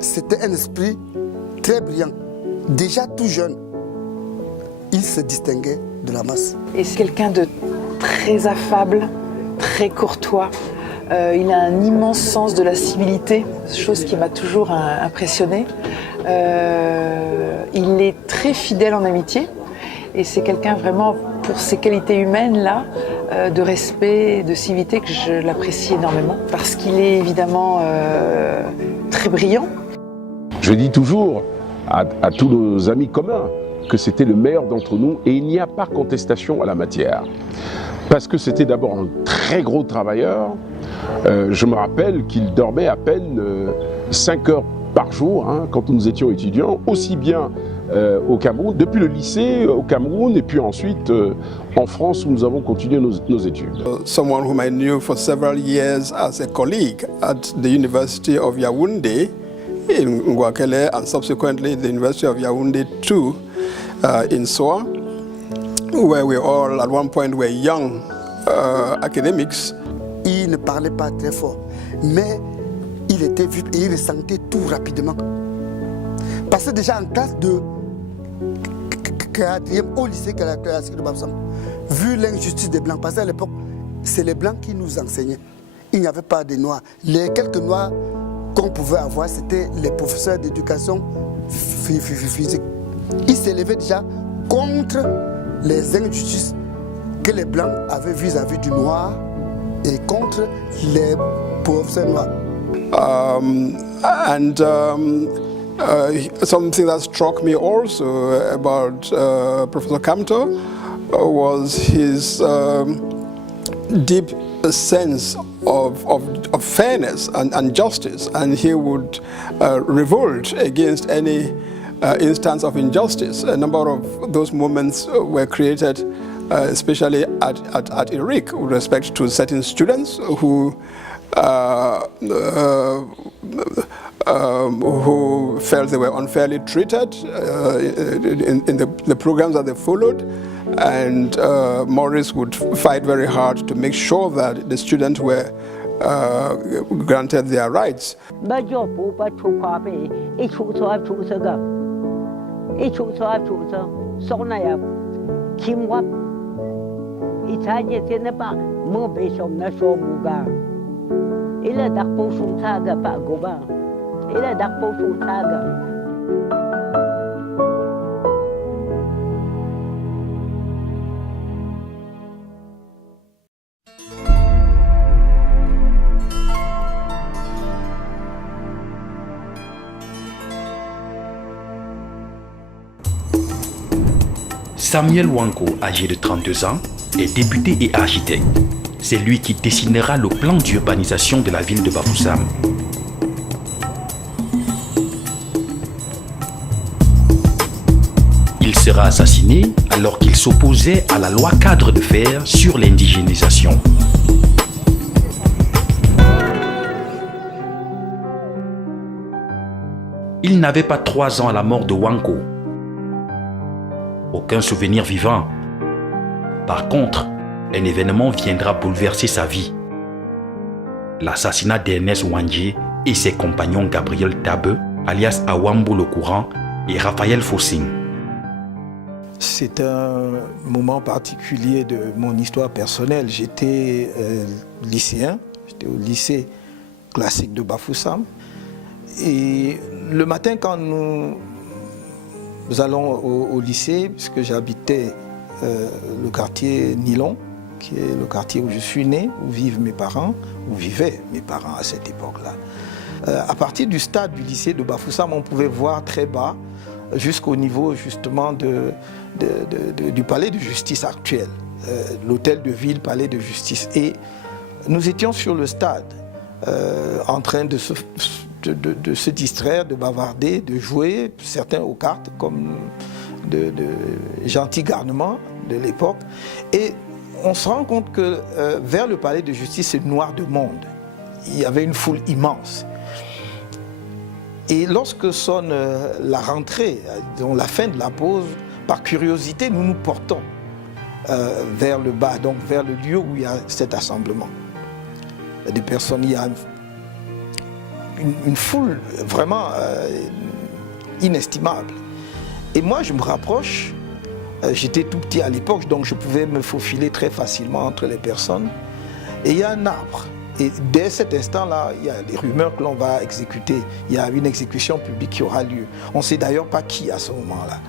C'était un esprit très brillant. Déjà tout jeune, il se distinguait de la masse. Et c'est quelqu'un de très affable, très courtois. Il a un immense sens de la civilité, chose qui m'a toujours impressionnée. Il est très fidèle en amitié et c'est quelqu'un vraiment, pour ses qualités humaines-là, de respect, de civilité, que je l'apprécie énormément. Parce qu'il est évidemment très brillant. Je dis toujours à tous nos amis communs que c'était le meilleur d'entre nous et il n'y a pas contestation à la matière. Parce que c'était d'abord un très gros travailleur. Je me rappelle qu'il dormait à peine 5 heures par jour quand nous étions étudiants, aussi bien au Cameroun, depuis le lycée au Cameroun et puis ensuite en France où nous avons continué nos études. Someone whom I knew for several years as a colleague at the University of Yaoundé in Ngouakele and subsequently the University of Yaoundé too in Soa, where we all at one point were young academics. Il ne parlait pas très fort, mais il était vif et il ressentait tout rapidement. Parce que déjà en classe de 4e au lycée classique de Bafoussam, vu l'injustice des Blancs, parce qu'à l'époque, c'est les Blancs qui nous enseignaient. Il n'y avait pas de Noirs. Les quelques Noirs qu'on pouvait avoir, c'était les professeurs d'éducation physique. Il s'élevait déjà contre les injustices que les Blancs avaient vis-à-vis du Noir et contre les professeurs noirs. Something that struck me also about Professor Kamto was his deep sense of fairness and justice, and he would revolt against any instance of injustice. A number of those moments were created especially at IRIC with respect to certain students who felt they were unfairly treated in the programs that they followed, and Maurice would fight very hard to make sure that the students were granted their rights. Samuel Wanko, âgé de 32 ans, est député et architecte. C'est lui qui dessinera le plan d'urbanisation de la ville de Bafoussam. Il sera assassiné alors qu'il s'opposait à la loi cadre de fer sur l'indigénisation. Il n'avait pas 3 ans à la mort de Wanko. Aucun souvenir vivant. Par contre, un événement viendra bouleverser sa vie. L'assassinat d'Ernest Ouandjé et ses compagnons Gabriel Tabe, alias Awambo le Courant, et Raphaël Fossing. C'est un moment particulier de mon histoire personnelle. J'étais lycéen, j'étais au lycée classique de Bafoussam. Et le matin, quand nous allons au lycée, puisque j'habitais le quartier Nilon, qui est le quartier où je suis né, où vivent mes parents, où vivaient mes parents à cette époque-là. À partir du stade du lycée de Bafoussam, on pouvait voir très bas, jusqu'au niveau justement du palais de justice actuel, l'hôtel de ville, palais de justice. Et nous étions sur le stade, en train de se distraire, de bavarder, de jouer, certains aux cartes, comme de gentils garnements de l'époque. Et on se rend compte que vers le palais de justice, c'est noir de monde. Il y avait une foule immense. Et lorsque sonne la rentrée, la fin de la pause, par curiosité, nous nous portons vers le bas, donc vers le lieu où il y a cet assemblement. Il y a des personnes, il y a une foule vraiment inestimable. Et moi, je me rapproche, j'étais tout petit à l'époque, donc je pouvais me faufiler très facilement entre les personnes. Et il y a un arbre. Et dès cet instant-là, il y a des rumeurs que l'on va exécuter. Il y a une exécution publique qui aura lieu. On ne sait d'ailleurs pas qui à ce moment-là.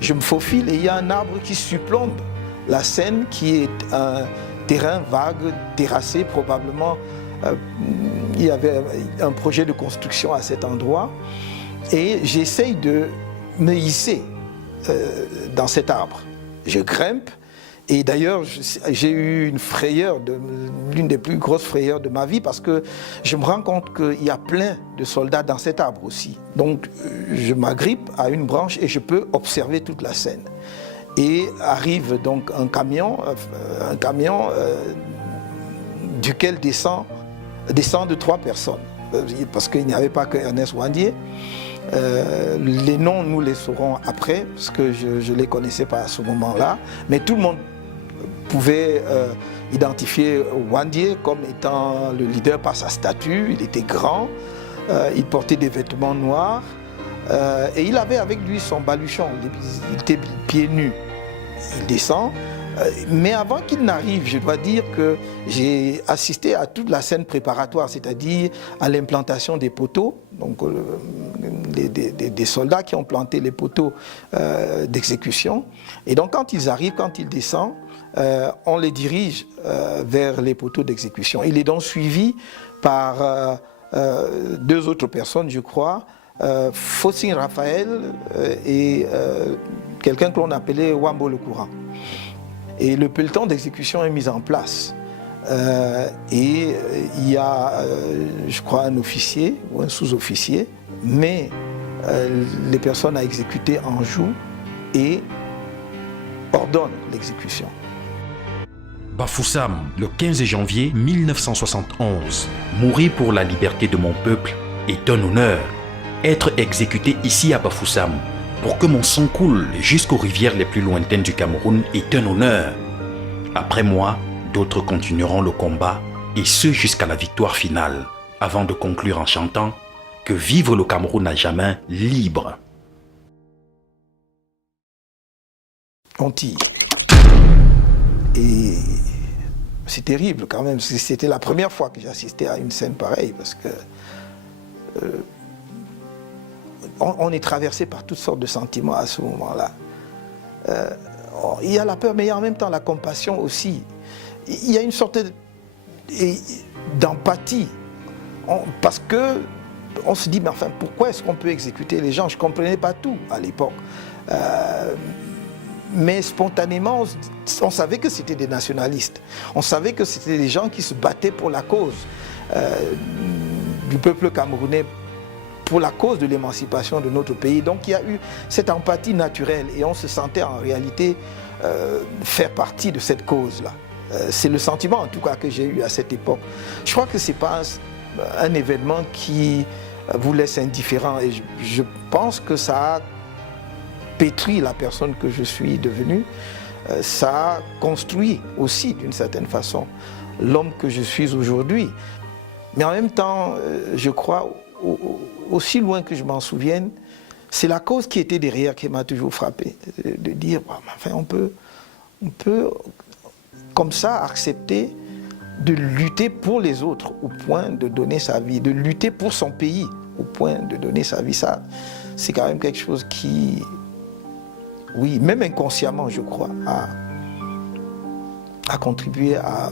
Je me faufile et il y a un arbre qui surplombe la scène, qui est un terrain vague, terrassé probablement. Il y avait un projet de construction à cet endroit. Et j'essaye de me hisser dans cet arbre. Je grimpe. Et d'ailleurs, j'ai eu une frayeur, l'une des plus grosses frayeurs de ma vie, parce que je me rends compte qu'il y a plein de soldats dans cet arbre aussi. Donc, je m'agrippe à une branche et je peux observer toute la scène. Et arrive donc un camion duquel descendent 3 personnes, parce qu'il n'y avait pas que Ernest Ouandié. Les noms, nous les saurons après, parce que je ne les connaissais pas à ce moment-là, mais tout le monde pouvait identifier Ouandié comme étant le leader par sa statue. Il était grand, il portait des vêtements noirs et il avait avec lui son baluchon, il était pieds nus. Il descend, mais avant qu'il n'arrive, je dois dire que j'ai assisté à toute la scène préparatoire, c'est-à-dire à l'implantation des poteaux, donc des soldats qui ont planté les poteaux d'exécution. Et donc quand ils arrivent, quand ils descendent, on les dirige vers les poteaux d'exécution. Il est donc suivi par 2 autres personnes, je crois, Fossine Raphaël et quelqu'un que l'on appelait Wambo le Courant. Et le peloton d'exécution est mis en place. Et il y a, je crois, un officier ou un sous-officier, mais les personnes à exécuter en jouent et ordonnent l'exécution. Bafoussam, le 15 janvier 1971. Mourir pour la liberté de mon peuple est un honneur. Être exécuté ici à Bafoussam, pour que mon sang coule jusqu'aux rivières les plus lointaines du Cameroun, est un honneur. Après moi, d'autres continueront le combat, et ce jusqu'à la victoire finale, avant de conclure en chantant que vive le Cameroun à jamais libre. On tire. Et c'est terrible quand même. C'était la première fois que j'assistais à une scène pareille, parce que on est traversé par toutes sortes de sentiments à ce moment-là. Il y a la peur, mais il y a en même temps la compassion aussi. Il y a une sorte d'empathie, parce que on se dit, mais enfin, pourquoi est-ce qu'on peut exécuter les gens? Je ne comprenais pas tout à l'époque. Mais spontanément, on savait que c'était des nationalistes. On savait que c'était des gens qui se battaient pour la cause du peuple camerounais, pour la cause de l'émancipation de notre pays. Donc il y a eu cette empathie naturelle et on se sentait en réalité faire partie de cette cause-là. C'est le sentiment en tout cas que j'ai eu à cette époque. Je crois que ce n'est pas un événement qui vous laisse indifférent, et je pense que ça a pétri la personne que je suis devenu. Ça a construit aussi d'une certaine façon l'homme que je suis aujourd'hui. Mais en même temps, je crois, aussi loin que je m'en souvienne, c'est la cause qui était derrière qui m'a toujours frappé. De dire, enfin, on peut comme ça accepter de lutter pour les autres au point de donner sa vie, de lutter pour son pays au point de donner sa vie. Ça, c'est quand même quelque chose qui, oui, même inconsciemment, je crois, a contribué à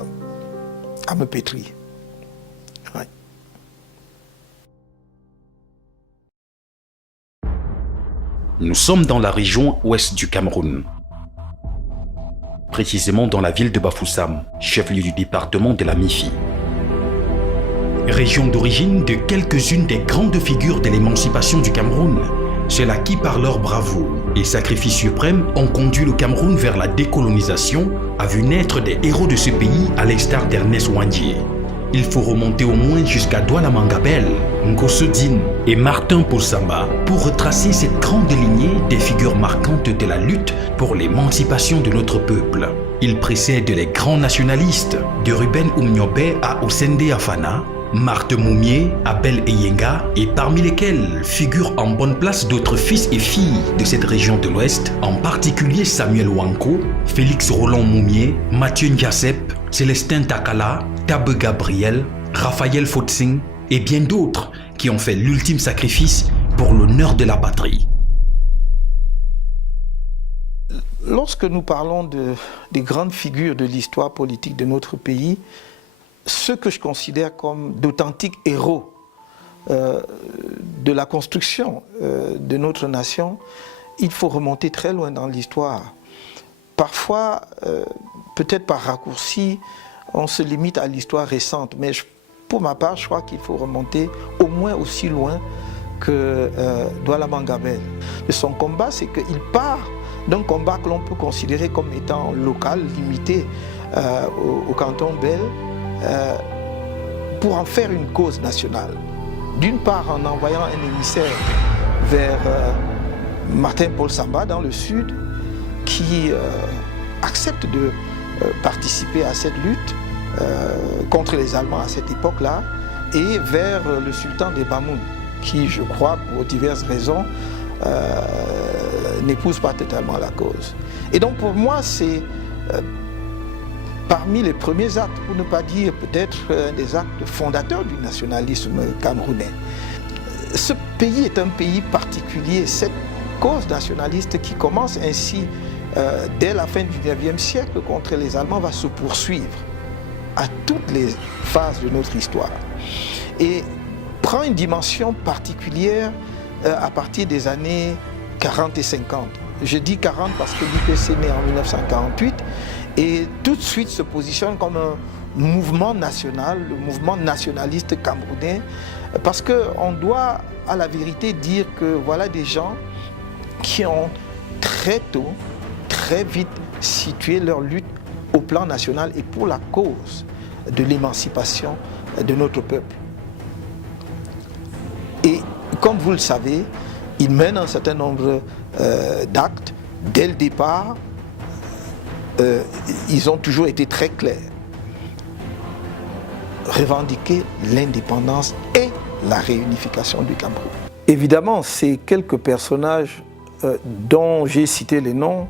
me pétrir. Ouais. Nous sommes dans la région ouest du Cameroun, précisément dans la ville de Bafoussam, chef-lieu du département de la Mifi. Région d'origine de quelques-unes des grandes figures de l'émancipation du Cameroun, ceux-là qui, par leur bravoure et sacrifice suprême, ont conduit le Cameroun vers la décolonisation, a vu naître des héros de ce pays à l'instar d'Ernest Ouandié. Il faut remonter au moins jusqu'à Douala Mangabel, Ngosso Dine et Martin Poussamba pour retracer cette grande lignée des figures marquantes de la lutte pour l'émancipation de notre peuple. Il précède les grands nationalistes, de Ruben Umnyobe à Osende Afana, Marthe Moumié, Abel Eyenga, et parmi lesquels figurent en bonne place d'autres fils et filles de cette région de l'Ouest, en particulier Samuel Wanko, Félix Roland Moumié, Mathieu Ndiasep, Célestin Takala, Tabe Gabriel, Raphaël Fotsing et bien d'autres qui ont fait l'ultime sacrifice pour l'honneur de la patrie. Lorsque nous parlons des grandes figures de l'histoire politique de notre pays, ceux que je considère comme d'authentiques héros de la construction de notre nation, il faut remonter très loin dans l'histoire. Parfois, peut-être par raccourci, on se limite à l'histoire récente, mais pour ma part, je crois qu'il faut remonter au moins aussi loin que Douala Mangabel. Son combat, c'est qu'il part d'un combat que l'on peut considérer comme étant local, limité au canton Bel, pour en faire une cause nationale. D'une part, en envoyant un émissaire vers Martin Paul Samba dans le sud, qui accepte de participer à cette lutte contre les Allemands à cette époque-là, et vers le sultan des Bamoun, qui, je crois, pour diverses raisons, n'épouse pas totalement la cause. Et donc pour moi, c'est parmi les premiers actes, pour ne pas dire peut-être un des actes fondateurs du nationalisme camerounais. Ce pays est un pays particulier. Cette cause nationaliste qui commence ainsi dès la fin du XIXe siècle contre les Allemands va se poursuivre à toutes les phases de notre histoire. Et prend une dimension particulière à partir des années 40 et 50. Je dis 40 parce que l'UPC naît en 1948 et tout de suite se positionne comme un mouvement national, le mouvement nationaliste camerounais, parce qu'on doit à la vérité dire que voilà des gens qui ont très tôt, très vite situé leur lutte au plan national et pour la cause de l'émancipation de notre peuple. Et comme vous le savez, ils mènent un certain nombre d'actes. Dès le départ, ils ont toujours été très clairs. Revendiquer l'indépendance et la réunification du Cameroun. Évidemment, ces quelques personnages dont j'ai cité les noms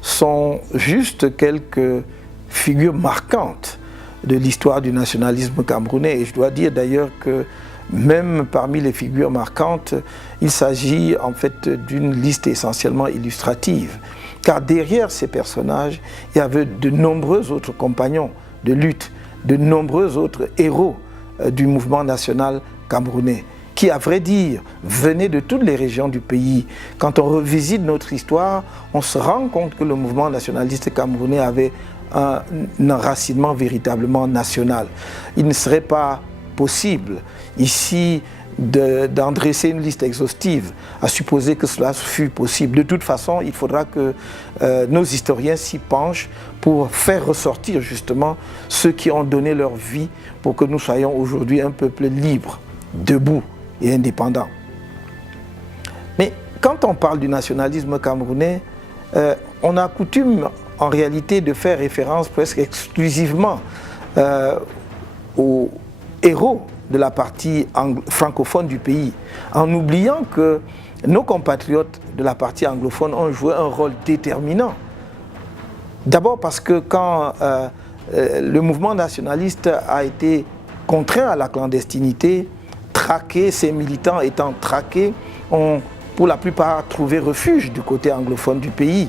sont juste quelques figures marquantes de l'histoire du nationalisme camerounais. Et je dois dire d'ailleurs que même parmi les figures marquantes, il s'agit en fait d'une liste essentiellement illustrative. Car derrière ces personnages, il y avait de nombreux autres compagnons de lutte, de nombreux autres héros du mouvement national camerounais, qui, à vrai dire, venaient de toutes les régions du pays. Quand on revisite notre histoire, on se rend compte que le mouvement nationaliste camerounais avait un enracinement véritablement national. Il ne serait pas possible ici d'en dresser une liste exhaustive, à supposer que cela fût possible. De toute façon, il faudra que nos historiens s'y penchent pour faire ressortir justement ceux qui ont donné leur vie pour que nous soyons aujourd'hui un peuple libre, debout et indépendant. Mais quand on parle du nationalisme camerounais, on a coutume en réalité de faire référence presque exclusivement aux héros de la partie francophone du pays, en oubliant que nos compatriotes de la partie anglophone ont joué un rôle déterminant. D'abord parce que quand le mouvement nationaliste a été contraint à la clandestinité, traqué, ses militants étant traqués, ont pour la plupart trouvé refuge du côté anglophone du pays.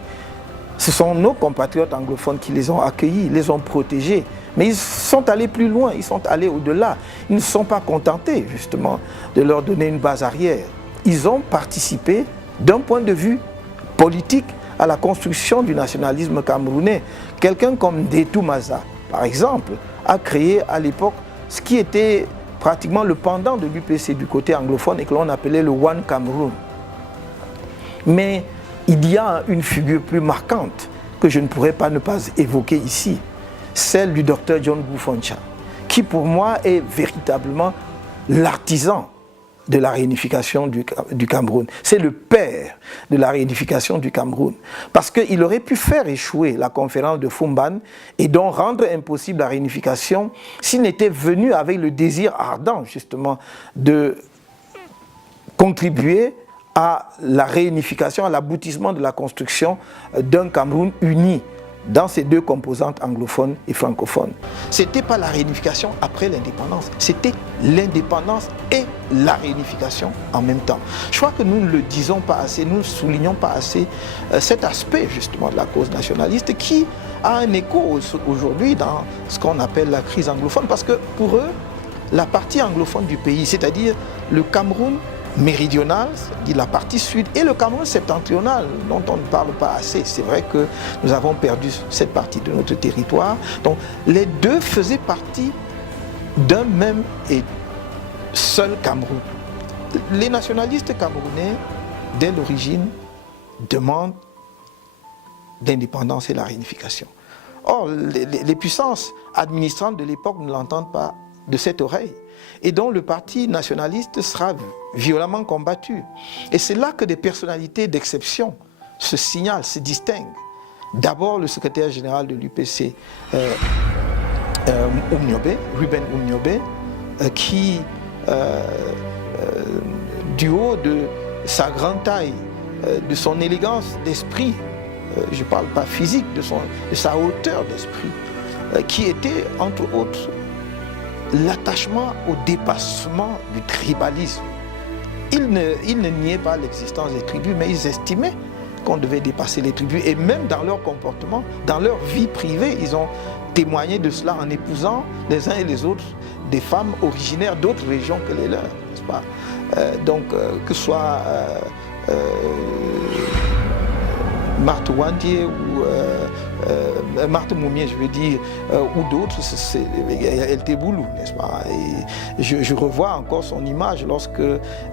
Ce sont nos compatriotes anglophones qui les ont accueillis, les ont protégés. Mais ils sont allés plus loin, ils sont allés au-delà. Ils ne se sont pas contentés, justement, de leur donner une base arrière. Ils ont participé, d'un point de vue politique, à la construction du nationalisme camerounais. Quelqu'un comme Ndetou Maza, par exemple, a créé à l'époque ce qui était pratiquement le pendant de l'UPC du côté anglophone et que l'on appelait le One Cameroon. Mais il y a une figure plus marquante que je ne pourrais pas ne pas évoquer ici, celle du docteur John Boufoncha, qui pour moi est véritablement l'artisan de la réunification du Cameroun. C'est le père de la réunification du Cameroun. Parce qu'il aurait pu faire échouer la conférence de Fumban et donc rendre impossible la réunification s'il n'était venu avec le désir ardent, justement, de contribuer à la réunification, à l'aboutissement de la construction d'un Cameroun uni dans ces deux composantes anglophones et francophones. Ce n'était pas la réunification après l'indépendance, c'était l'indépendance et la réunification en même temps. Je crois que nous ne le disons pas assez, nous ne soulignons pas assez cet aspect justement de la cause nationaliste qui a un écho aujourd'hui dans ce qu'on appelle la crise anglophone, parce que pour eux, la partie anglophone du pays, c'est-à-dire le Cameroun méridional, c'est-à-dire la partie sud, et le Cameroun septentrional, dont on ne parle pas assez. C'est vrai que nous avons perdu cette partie de notre territoire. Donc les deux faisaient partie d'un même et seul Cameroun. Les nationalistes camerounais, dès l'origine, demandent l'indépendance et la réunification. Or, les puissances administrantes de l'époque ne l'entendent pas de cette oreille. Et donc le parti nationaliste sera violemment combattu. Et c'est là que des personnalités d'exception se signalent, se distinguent. D'abord le secrétaire général de l'UPC, Ruben Oumniobé, qui, du haut de sa grande taille, de son élégance d'esprit, je ne parle pas physique, de sa hauteur d'esprit, qui était entre autres l'attachement au dépassement du tribalisme. Ils ne niaient pas l'existence des tribus, mais ils estimaient qu'on devait dépasser les tribus. Et même dans leur comportement, dans leur vie privée, ils ont témoigné de cela en épousant les uns et les autres des femmes originaires d'autres régions que les leurs, n'est-ce pas? Que ce soit Marthe Wandier ou Marthe Moumier, je veux dire, ou d'autres, El Teboulou, n'est-ce pas? Et je revois encore son image lorsque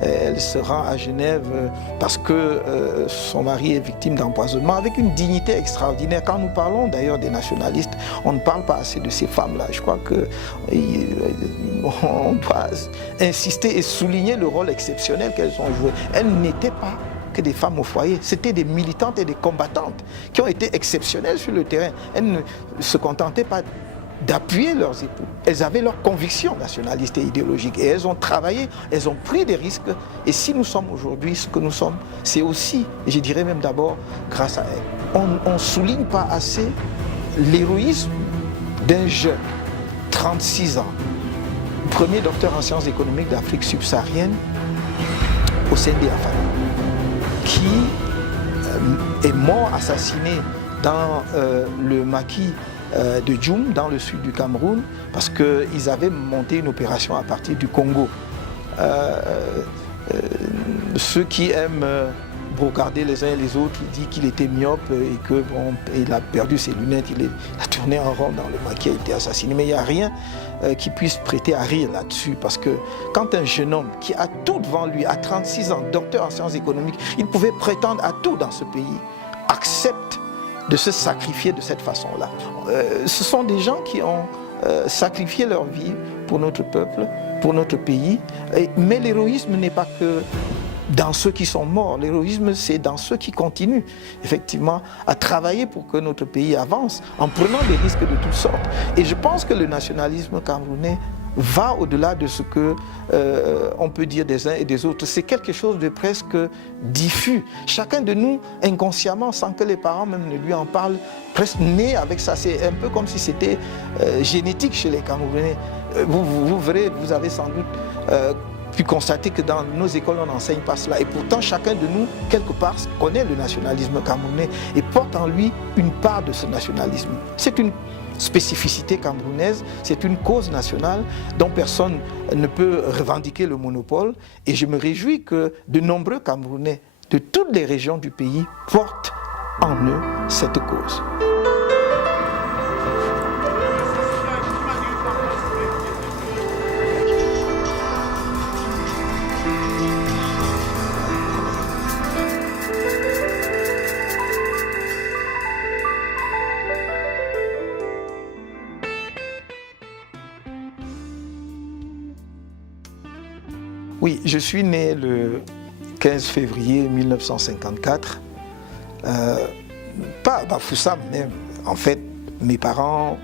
elle se rend à Genève parce que son mari est victime d'empoisonnement, avec une dignité extraordinaire. Quand nous parlons d'ailleurs des nationalistes, on ne parle pas assez de ces femmes-là. Je crois qu'on doit insister et souligner le rôle exceptionnel qu'elles ont joué. Elles n'étaient pas que des femmes au foyer, c'était des militantes et des combattantes qui ont été exceptionnelles sur le terrain. Elles ne se contentaient pas d'appuyer leurs époux. Elles avaient leurs convictions nationalistes et idéologiques et elles ont travaillé, elles ont pris des risques. Et si nous sommes aujourd'hui ce que nous sommes, c'est aussi, et je dirais même d'abord, grâce à elles. On ne souligne pas assez l'héroïsme d'un jeune, 36 ans, premier docteur en sciences économiques d'Afrique subsaharienne au sein des Affaires, qui est mort assassiné dans le maquis de Djoum, dans le sud du Cameroun, parce qu'ils avaient monté une opération à partir du Congo. Ceux qui aiment brocarder les uns et les autres, il dit qu'il était myope et qu'il a perdu ses lunettes, il a tourné en rond dans le maquis, il a été assassiné. Mais il n'y a rien qui puisse prêter à rire là-dessus, parce que quand un jeune homme qui a tout devant lui, à 36 ans, docteur en sciences économiques, il pouvait prétendre à tout dans ce pays, accepte de se sacrifier de cette façon-là. Ce sont des gens qui ont sacrifié leur vie pour notre peuple, pour notre pays, mais l'héroïsme n'est pas que dans ceux qui sont morts. L'héroïsme, c'est dans ceux qui continuent, effectivement, à travailler pour que notre pays avance, en prenant des risques de toutes sortes. Et je pense que le nationalisme camerounais va au-delà de ce que on peut dire des uns et des autres. C'est quelque chose de presque diffus. Chacun de nous, inconsciemment, sans que les parents même ne lui en parlent, presque né avec ça. C'est un peu comme si c'était génétique chez les Camerounais. Vous verrez, vous avez sans doute pu constater que dans nos écoles, on n'enseigne pas cela. Et pourtant, chacun de nous, quelque part, connaît le nationalisme camerounais et porte en lui une part de ce nationalisme. C'est une spécificité camerounaise, c'est une cause nationale dont personne ne peut revendiquer le monopole. Et je me réjouis que de nombreux Camerounais de toutes les régions du pays portent en eux cette cause. Oui, je suis né le 15 février 1954. Pas à Bafoussam, mais en fait, mes parents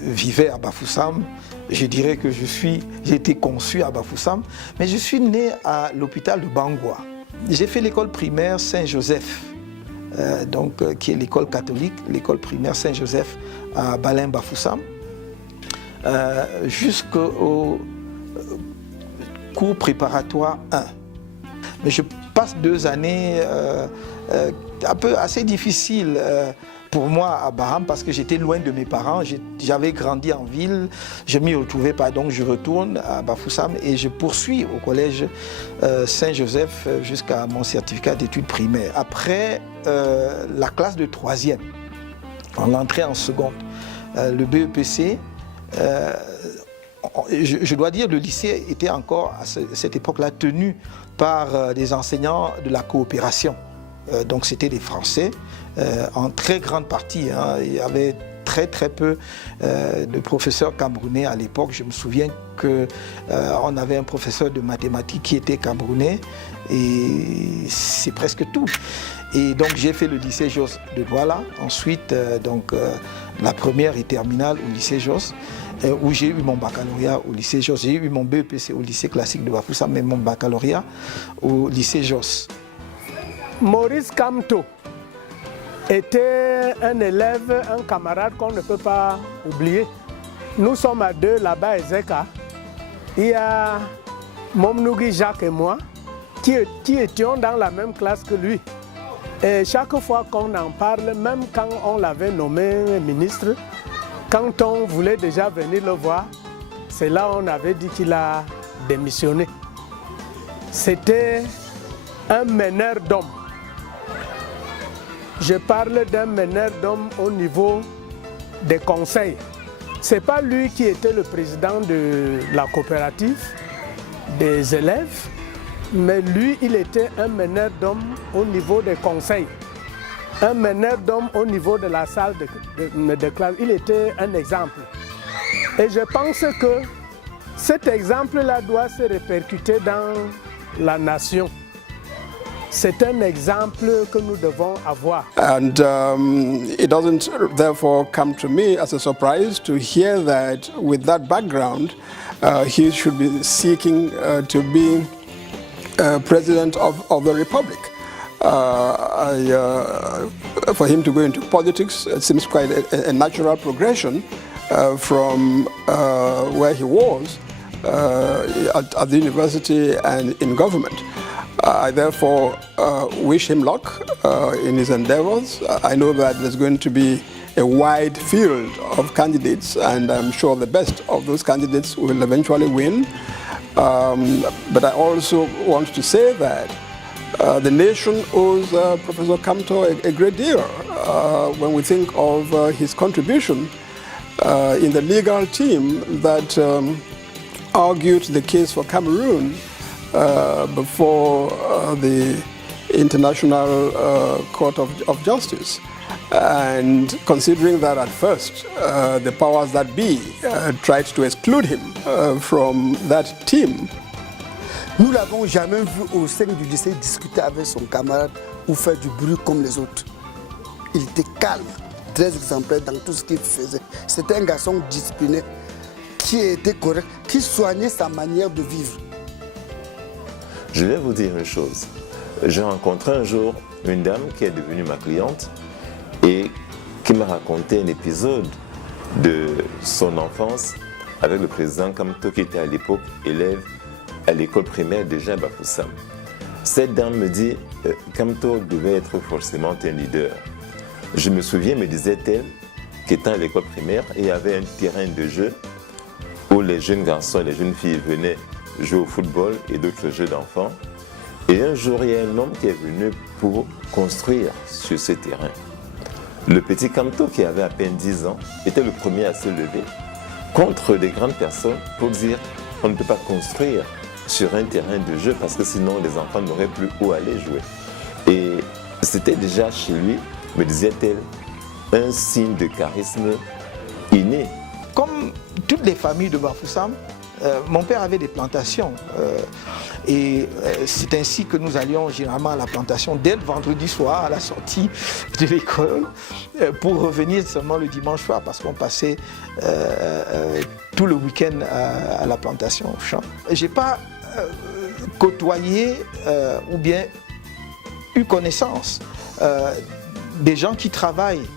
vivaient à Bafoussam. Je dirais que j'ai été conçu à Bafoussam, mais je suis né à l'hôpital de Bangoua. J'ai fait l'école primaire Saint-Joseph, qui est l'école catholique, l'école primaire Saint-Joseph à Balin-Bafoussam, jusqu'au cours préparatoire 1. Mais je passe 2 années assez difficiles pour moi à Baham parce que j'étais loin de mes parents. J'avais grandi en ville, je m'y retrouvais pas, donc je retourne à Bafoussam et je poursuis au collège Saint-Joseph jusqu'à mon certificat d'études primaires. Après la classe de 3e, en entrée en seconde, le BEPC, je dois dire, le lycée était encore à cette époque-là tenu par des enseignants de la coopération. Donc c'était des Français, en très grande partie. Il y avait très peu de professeurs camerounais à l'époque. Je me souviens qu'on avait un professeur de mathématiques qui était camerounais et c'est presque tout. Et donc j'ai fait le lycée Jos de Douala, ensuite la première et terminale au lycée Jos, où j'ai eu mon baccalauréat au lycée Jos. J'ai eu mon BEPC au lycée classique de Bafoussam, mais mon baccalauréat au lycée Jos. Maurice Kamto était un élève, un camarade qu'on ne peut pas oublier. Nous sommes à 2 là-bas à Ezeka. Il y a Momnougi Jacques et moi qui étions dans la même classe que lui. Et chaque fois qu'on en parle, même quand on l'avait nommé ministre, quand on voulait déjà venir le voir, c'est là on avait dit qu'il a démissionné. C'était un meneur d'hommes. Je parle d'un meneur d'hommes au niveau des conseils. Ce n'est pas lui qui était le président de la coopérative des élèves, mais lui, il était un meneur d'hommes au niveau des conseils. Un meneur d'hommes au niveau de la salle de classe. Il était un exemple. Et je pense que cet exemple-là doit se répercuter dans la nation. C'est un exemple que nous devons avoir. And it doesn't therefore come to me as a surprise to hear that with that background, he should be seeking to be president of the Republic. For him to go into politics, it seems quite a natural progression from where he was at the university and in government. I therefore wish him luck in his endeavors. I know that there's going to be a wide field of candidates, and I'm sure the best of those candidates will eventually win. But I also want to say that the nation owes Professor Kamto a great deal when we think of his contribution in the legal team that argued the case for Cameroon before the International Court of Justice. And considering that at first the powers that be tried to exclude him from that team. Nous l'avons jamais vu au sein du lycée discuter avec son camarade ou faire du bruit comme les autres. Il était calme, très exemplaire dans tout ce qu'il faisait. C'était un garçon discipliné, qui était correct, qui soignait sa manière de vivre. Je vais vous dire une chose. J'ai rencontré un jour une dame qui est devenue ma cliente et qui m'a raconté un épisode de son enfance avec le président Kamto qui était à l'époque élève à l'école primaire déjà à Bafoussam. Cette dame me dit Kamto devait être forcément un leader. Je me souviens, me disait-elle, qu'étant à l'école primaire, il y avait un terrain de jeu où les jeunes garçons et les jeunes filles venaient jouer au football et d'autres jeux d'enfants. Et un jour, il y a un homme qui est venu pour construire sur ce terrain. Le petit Kamto, qui avait à peine 10 ans, était le premier à se lever contre des grandes personnes pour dire qu'on ne peut pas construire sur un terrain de jeu parce que sinon les enfants n'auraient plus où aller jouer. Et c'était déjà chez lui, me disait-elle, un signe de charisme inné. Comme toutes les familles de Bafoussam, Mon père avait des plantations et c'est ainsi que nous allions généralement à la plantation dès le vendredi soir à la sortie de l'école pour revenir seulement le dimanche soir parce qu'on passait tout le week-end à la plantation au champ. Je n'ai pas côtoyé ou bien eu connaissance des gens qui travaillent,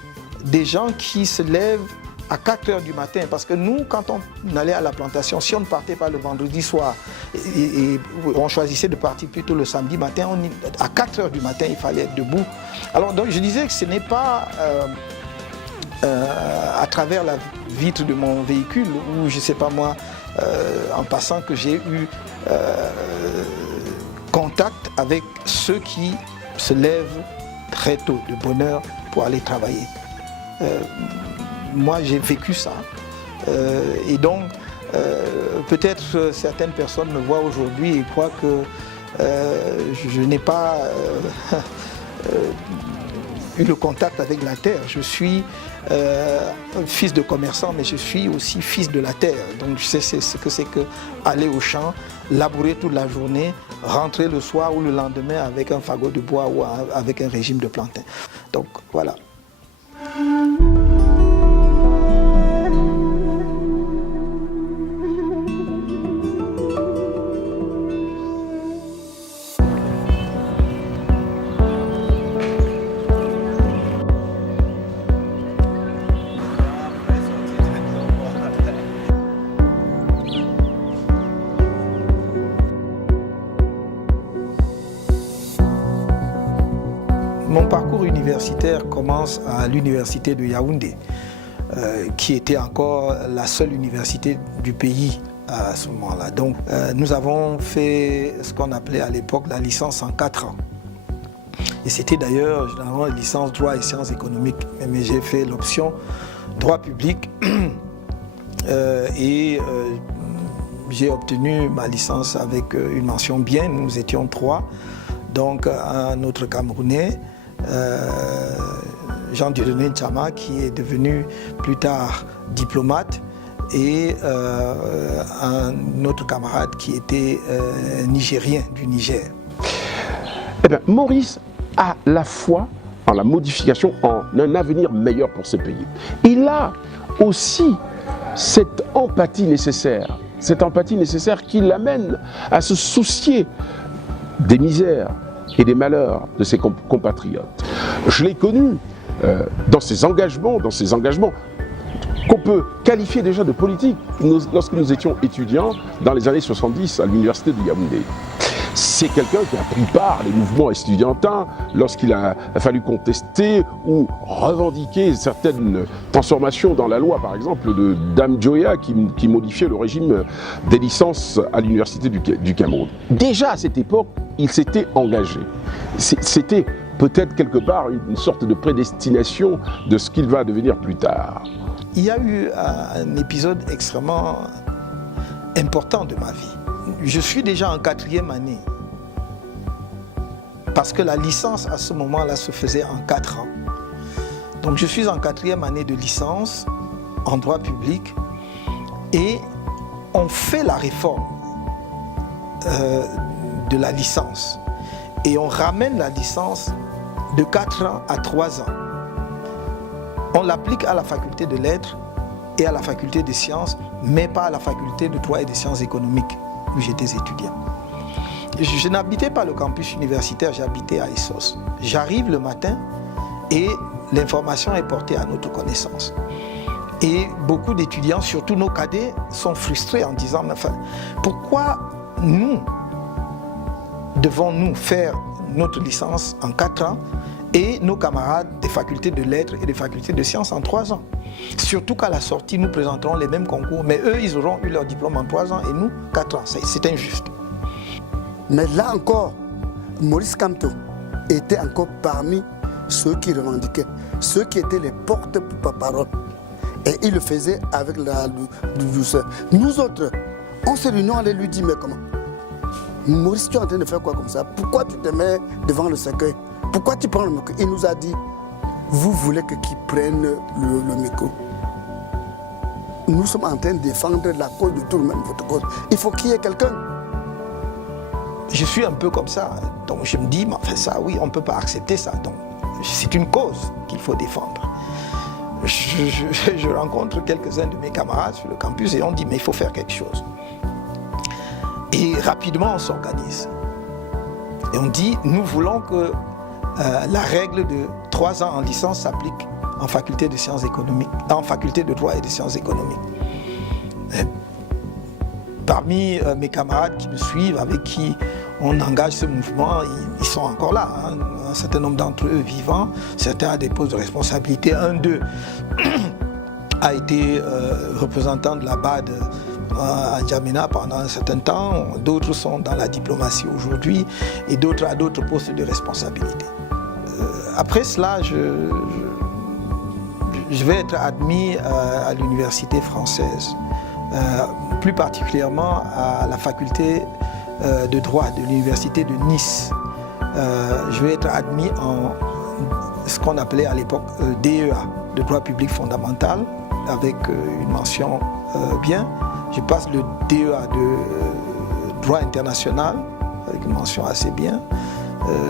des gens qui se lèvent à 4 heures du matin, parce que nous, quand on allait à la plantation, si on ne partait pas le vendredi soir et on choisissait de partir plutôt le samedi matin, à 4 heures du matin, il fallait être debout. Alors donc je disais que ce n'est pas à travers la vitre de mon véhicule ou je ne sais pas moi, en passant que j'ai eu contact avec ceux qui se lèvent très tôt, de bonne heure, pour aller travailler. Moi, j'ai vécu ça. Et donc, peut-être certaines personnes me voient aujourd'hui et croient que je n'ai pas eu le contact avec la terre. Je suis fils de commerçant, mais je suis aussi fils de la terre. Donc, je sais ce que c'est que aller au champ, labourer toute la journée, rentrer le soir ou le lendemain avec un fagot de bois ou avec un régime de plantain. Donc, voilà. Mon parcours universitaire commence à l'université de Yaoundé, qui était encore la seule université du pays à ce moment-là. Donc, nous avons fait ce qu'on appelait à l'époque la licence en 4 ans. Et c'était d'ailleurs généralement une licence droit et sciences économiques. Mais j'ai fait l'option droit public et j'ai obtenu ma licence avec une mention bien. Nous étions 3, donc un autre Camerounais, Jean-Dieudonné Tchama, qui est devenu plus tard diplomate, et un autre camarade qui était nigérien du Niger. Eh bien, Maurice a la foi en la modification, en un avenir meilleur pour ce pays. Il a aussi cette empathie nécessaire qui l'amène à se soucier des misères et des malheurs de ses compatriotes. Je l'ai connu dans ses engagements qu'on peut qualifier déjà de politique lorsque nous étions étudiants dans les années 70 à l'université de Yaoundé. C'est quelqu'un qui a pris part à les mouvements estudiantins lorsqu'il a fallu contester ou revendiquer certaines transformations dans la loi, par exemple de Dame Joya qui modifiait le régime des licences à l'université du Cameroun. Déjà à cette époque, il s'était engagé. C'était peut-être quelque part une sorte de prédestination de ce qu'il va devenir plus tard. Il y a eu un épisode extrêmement important de ma vie. Je suis déjà en 4e année, parce que la licence à ce moment-là se faisait en 4 ans. Donc je suis en 4e année de licence en droit public et on fait la réforme de la licence et on ramène la licence de 4 ans à 3 ans. On l'applique à la faculté de lettres et à la faculté de sciences, mais pas à la faculté de droit et des sciences économiques où j'étais étudiant. Je n'habitais pas le campus universitaire, j'habitais à Essos. J'arrive le matin et l'information est portée à notre connaissance. Et beaucoup d'étudiants, surtout nos cadets, sont frustrés en disant mais enfin, pourquoi nous devons-nous faire notre licence en 4 ans et nos camarades des facultés de lettres et des facultés de sciences en 3 ans. Surtout qu'à la sortie, nous présenterons les mêmes concours, mais eux, ils auront eu leur diplôme en 3 ans et nous, 4 ans. C'est injuste. Mais là encore, Maurice Kamto était encore parmi ceux qui revendiquaient, ceux qui étaient les porte-parole. Et il le faisait avec la douceur. Nous autres, on s'est réunis, on allait lui dire, mais comment? Maurice, tu es en train de faire quoi comme ça? Pourquoi tu te mets devant le cercueil? Pourquoi tu prends le micro? Il nous a dit, vous voulez que qui prenne le micro? nous sommes en train de défendre la cause de tout le monde, votre cause. Il faut qu'il y ait quelqu'un. Je suis un peu comme ça, donc je me dis, mais enfin ça, oui, on ne peut pas accepter ça. Donc c'est une cause qu'il faut défendre. Je rencontre quelques-uns de mes camarades sur le campus et on dit, mais il faut faire quelque chose. Et rapidement, on s'organise. Et on dit, nous voulons que la règle de 3 ans en licence s'applique en faculté de sciences économiques, en faculté de droit et de sciences économiques. Et parmi mes camarades qui me suivent, avec qui on engage ce mouvement, ils sont encore là. Hein. Un certain nombre d'entre eux vivants, certains à des postes de responsabilité. Un d'eux a été représentant de la BAD à N'Djamena pendant un certain temps. D'autres sont dans la diplomatie aujourd'hui et d'autres à d'autres postes de responsabilité. Après cela, je vais être admis à l'université française, plus particulièrement à la faculté de droit de l'université de Nice. Je vais être admis en ce qu'on appelait à l'époque DEA, de droit public fondamental, avec une mention bien. Je passe le DEA de droit international, avec une mention assez bien.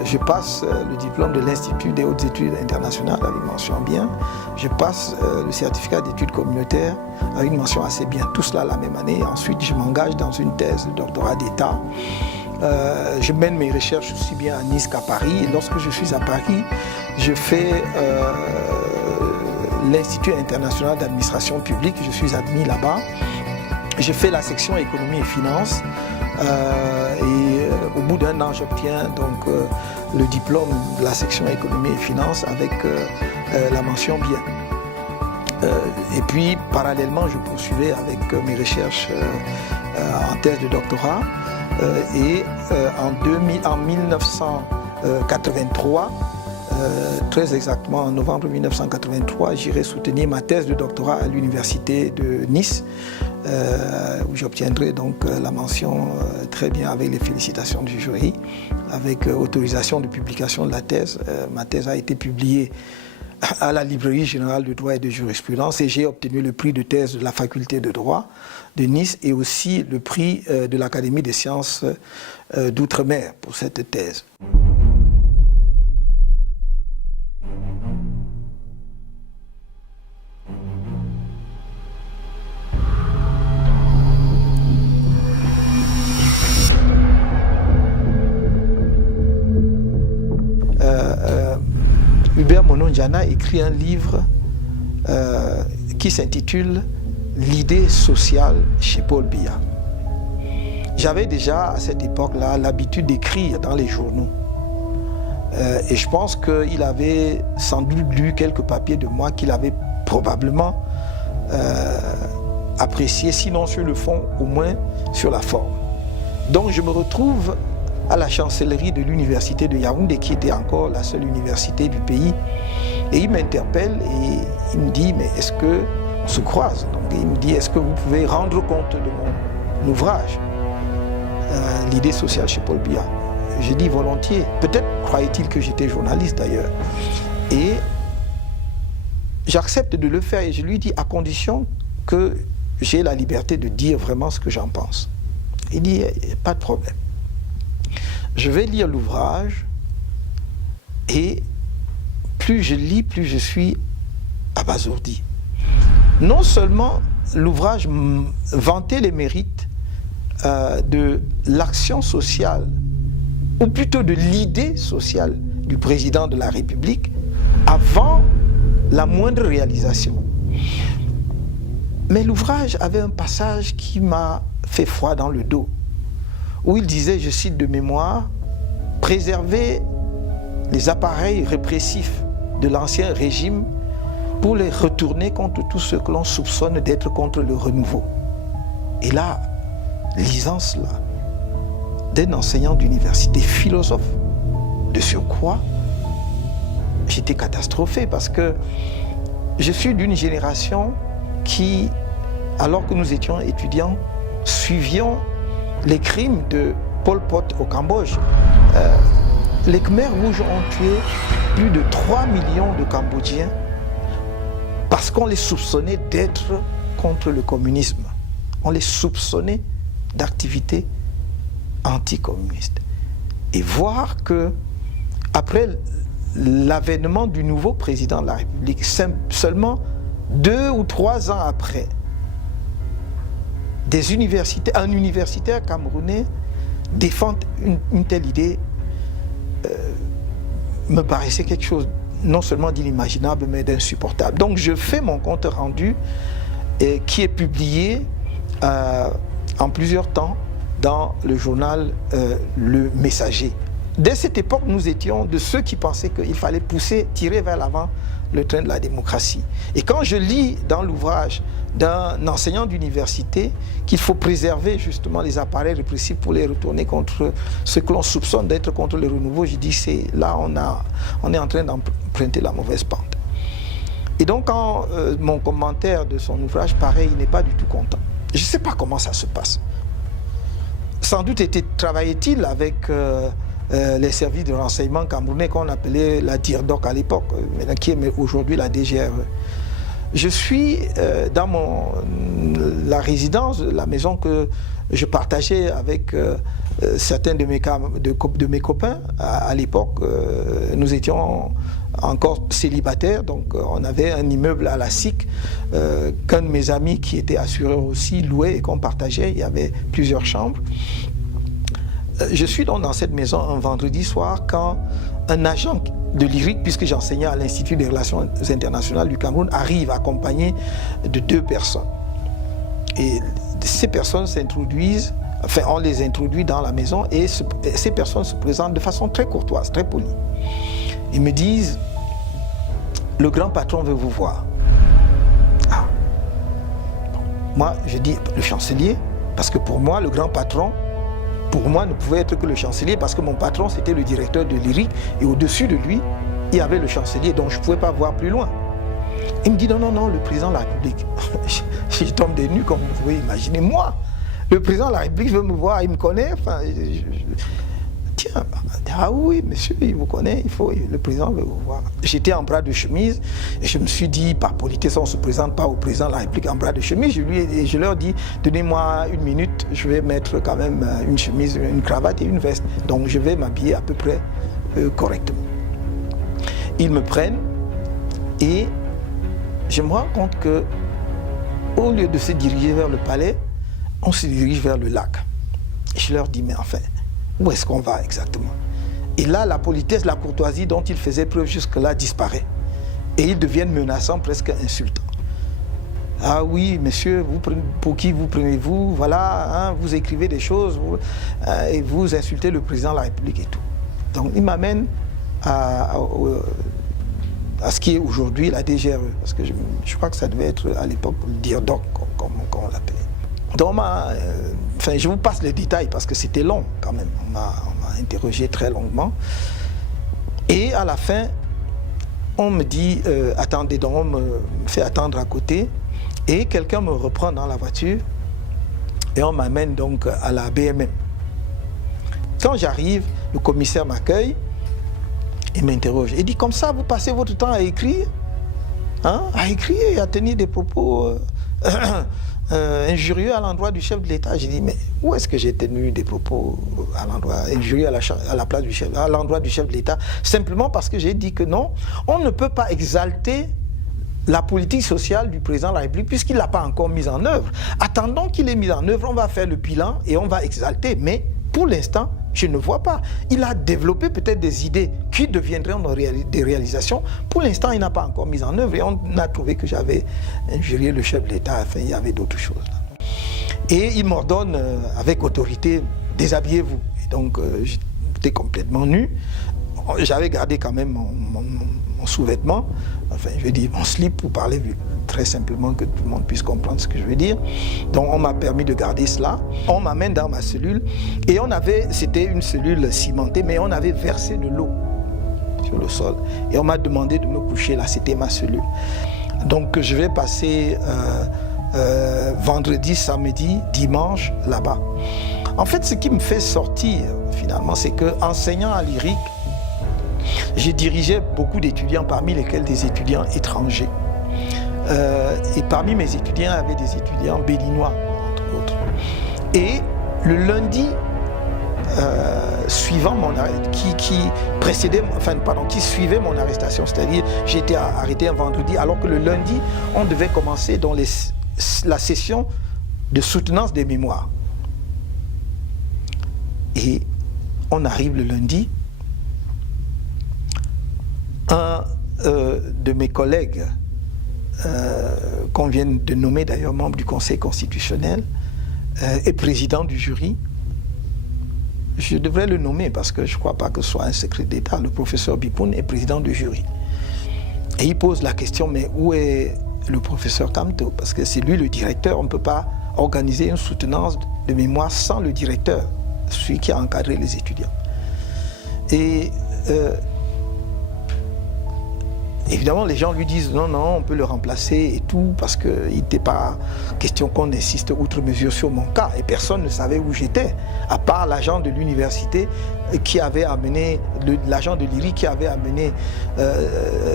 Je passe le diplôme de l'Institut des hautes études internationales avec une mention bien. Je passe le certificat d'études communautaires avec une mention assez bien. Tout cela la même année. Ensuite, je m'engage dans une thèse de doctorat d'État. Je mène mes recherches aussi bien à Nice qu'à Paris. Et lorsque je suis à Paris, je fais l'Institut international d'administration publique. Je suis admis là-bas. Je fais la section économie et finances. Au bout d'un an, j'obtiens donc le diplôme de la section économie et finances avec la mention bien. Et puis, parallèlement, je poursuivais avec mes recherches en thèse de doctorat. En 1983, très exactement en novembre 1983, j'irai soutenir ma thèse de doctorat à l'université de Nice, où j'obtiendrai donc la mention très bien avec les félicitations du jury, avec autorisation de publication de la thèse. Ma thèse a été publiée à la Librairie générale de droit et de jurisprudence et j'ai obtenu le prix de thèse de la faculté de droit de Nice et aussi le prix de l'Académie des sciences d'outre-mer pour cette thèse. Hubert Monondiana écrit un livre qui s'intitule « L'idée sociale chez Paul Biya ». J'avais déjà à cette époque-là l'habitude d'écrire dans les journaux. Et je pense qu'il avait sans doute lu quelques papiers de moi qu'il avait probablement apprécié, sinon sur le fond, au moins sur la forme. Donc je me retrouve à la chancellerie de l'université de Yaoundé, qui était encore la seule université du pays. Et il m'interpelle et il me dit, mais est-ce que, on se croise, donc il me dit, est-ce que vous pouvez rendre compte de mon ouvrage, L'idée sociale chez Paul Biya? J'ai dit volontiers. Peut-être croyait-il que j'étais journaliste d'ailleurs. Et j'accepte de le faire et je lui dis à condition que j'ai la liberté de dire vraiment ce que j'en pense. Il dit, pas de problème. Je vais lire l'ouvrage et plus je lis, plus je suis abasourdi. Non seulement l'ouvrage vantait les mérites de l'action sociale, ou plutôt de l'idée sociale du président de la République avant la moindre réalisation. Mais l'ouvrage avait un passage qui m'a fait froid dans le dos, où il disait, je cite de mémoire, « Préserver les appareils répressifs de l'ancien régime pour les retourner contre tout ce que l'on soupçonne d'être contre le renouveau. » Et là, lisant cela, d'un enseignant d'université, philosophe de surcroît, j'étais catastrophé parce que je suis d'une génération qui, alors que nous étions étudiants, suivions les crimes de Pol Pot au Cambodge. Les Khmers rouges ont tué plus de 3 millions de Cambodgiens parce qu'on les soupçonnait d'être contre le communisme. On les soupçonnait d'activités anticommunistes. Et voir que, après l'avènement du nouveau président de la République, seulement 2 ou 3 ans après, un universitaire camerounais défend une telle idée me paraissait quelque chose non seulement d'inimaginable, mais d'insupportable. Donc je fais mon compte rendu qui est publié en plusieurs temps dans le journal Le Messager. Dès cette époque, nous étions de ceux qui pensaient qu'il fallait tirer vers l'avant le train de la démocratie. Et quand je lis dans l'ouvrage d'un enseignant d'université qu'il faut préserver justement les appareils répressifs pour les retourner contre ce que l'on soupçonne d'être contre le renouveau, je dis là on est en train d'emprunter la mauvaise pente. Et donc quand mon commentaire de son ouvrage paraît, il n'est pas du tout content. Je ne sais pas comment ça se passe. Sans doute travaillait-il avec les services de renseignement camerounais qu'on appelait la DIRDOC à l'époque, qui est aujourd'hui la DGRE. Je suis dans la résidence, la maison que je partageais avec certains de mes copains. À l'époque, nous étions encore célibataires, donc on avait un immeuble à la SIC qu'un de mes amis qui était assureur aussi louait et qu'on partageait. Il y avait plusieurs chambres. Je suis donc dans cette maison un vendredi soir quand un agent de l'IRIC, puisque j'enseignais à l'Institut des Relations Internationales du Cameroun, arrive accompagné de 2 personnes. Et ces personnes s'introduisent, enfin on les introduit dans la maison et ces personnes se présentent de façon très courtoise, très polie. Ils me disent, le grand patron veut vous voir. Ah. Moi je dis, le chancelier, parce que pour moi le grand patron, pour moi, ne pouvait être que le chancelier parce que mon patron, c'était le directeur de l'IRIC et au-dessus de lui, il y avait le chancelier, donc je ne pouvais pas voir plus loin. Il me dit non, le président de la République. Je tombe des nues, comme vous pouvez imaginer. Moi, le président de la République veut me voir, il me connaît. Enfin, tiens, ah oui, monsieur, il vous connaît, le président veut vous voir. J'étais en bras de chemise et je me suis dit, par politesse, on ne se présente pas au président de la République en bras de chemise. Je leur dis, donnez-moi 1 minute, je vais mettre quand même une chemise, une cravate et une veste. Donc je vais m'habiller à peu près correctement. Ils me prennent et je me rends compte que au lieu de se diriger vers le palais, on se dirige vers le lac. Et je leur dis, mais enfin, où est-ce qu'on va exactement? Et là, la politesse, la courtoisie dont ils faisaient preuve jusque-là disparaît. Et ils deviennent menaçants, presque insultants. Ah oui, monsieur, pour qui vous prenez-vous? Voilà, hein, vous écrivez des choses et vous insultez le président de la République et tout. Donc, ils m'amènent à ce qui est aujourd'hui la DGRE. Parce que je crois que ça devait être à l'époque le DIRDOC, comme on l'appelait. Donc, je vous passe les détails parce que c'était long quand même. On m'a interrogé très longuement. Et à la fin, on me dit, attendez, donc on me fait attendre à côté. Et quelqu'un me reprend dans la voiture et on m'amène donc à la BMM. Quand j'arrive, le commissaire m'accueille et m'interroge. Il dit, comme ça, vous passez votre temps à écrire, hein, à écrire et à tenir des propos injurieux à l'endroit du chef de l'État. J'ai dit, mais où est-ce que j'ai tenu des propos à l'endroit injurieux à la place du chef, à l'endroit du chef de l'État? Simplement parce que j'ai dit que non, on ne peut pas exalter la politique sociale du président de la République puisqu'il ne l'a pas encore mise en œuvre. Attendons qu'il ait mis en œuvre, on va faire le bilan et on va exalter. Mais pour l'instant, je ne vois pas. Il a développé peut-être des idées qui deviendraient des réalisations. Pour l'instant, il n'a pas encore mis en œuvre et on a trouvé que j'avais injurié le chef de l'État. Enfin, il y avait d'autres choses. Et il m'ordonne avec autorité, déshabillez-vous. Et donc, j'étais complètement nu. J'avais gardé quand même mon sous-vêtement, enfin, je vais dire mon slip pour parler très simplement que tout le monde puisse comprendre ce que je veux dire. Donc on m'a permis de garder cela. On m'amène dans ma cellule et c'était une cellule cimentée, mais on avait versé de l'eau sur le sol. Et on m'a demandé de me coucher là, c'était ma cellule. Donc je vais passer vendredi, samedi, dimanche là-bas. En fait, ce qui me fait sortir finalement, c'est qu'enseignant à l'IRIC, j'ai dirigé beaucoup d'étudiants, parmi lesquels des étudiants étrangers. Et parmi mes étudiants, il y avait des étudiants béninois, entre autres. Et le lundi suivant qui suivait mon arrestation, c'est-à-dire j'ai été arrêté un vendredi, alors que le lundi, on devait commencer dans la session de soutenance des mémoires. Et on arrive le lundi, un de mes collègues, qu'on vient de nommer d'ailleurs membre du Conseil constitutionnel, est président du jury. Je devrais le nommer parce que je ne crois pas que ce soit un secret d'État. Le professeur Bipoun est président du jury. Et il pose la question, mais où est le professeur Kamto? Parce que c'est lui le directeur, on ne peut pas organiser une soutenance de mémoire sans le directeur, celui qui a encadré les étudiants. Et évidemment, les gens lui disent non, on peut le remplacer et tout, parce qu'il n'était pas question qu'on insiste outre mesure sur mon cas. Et personne ne savait où j'étais, à part l'agent de l'université qui avait amené, l'agent de l'IRI qui avait amené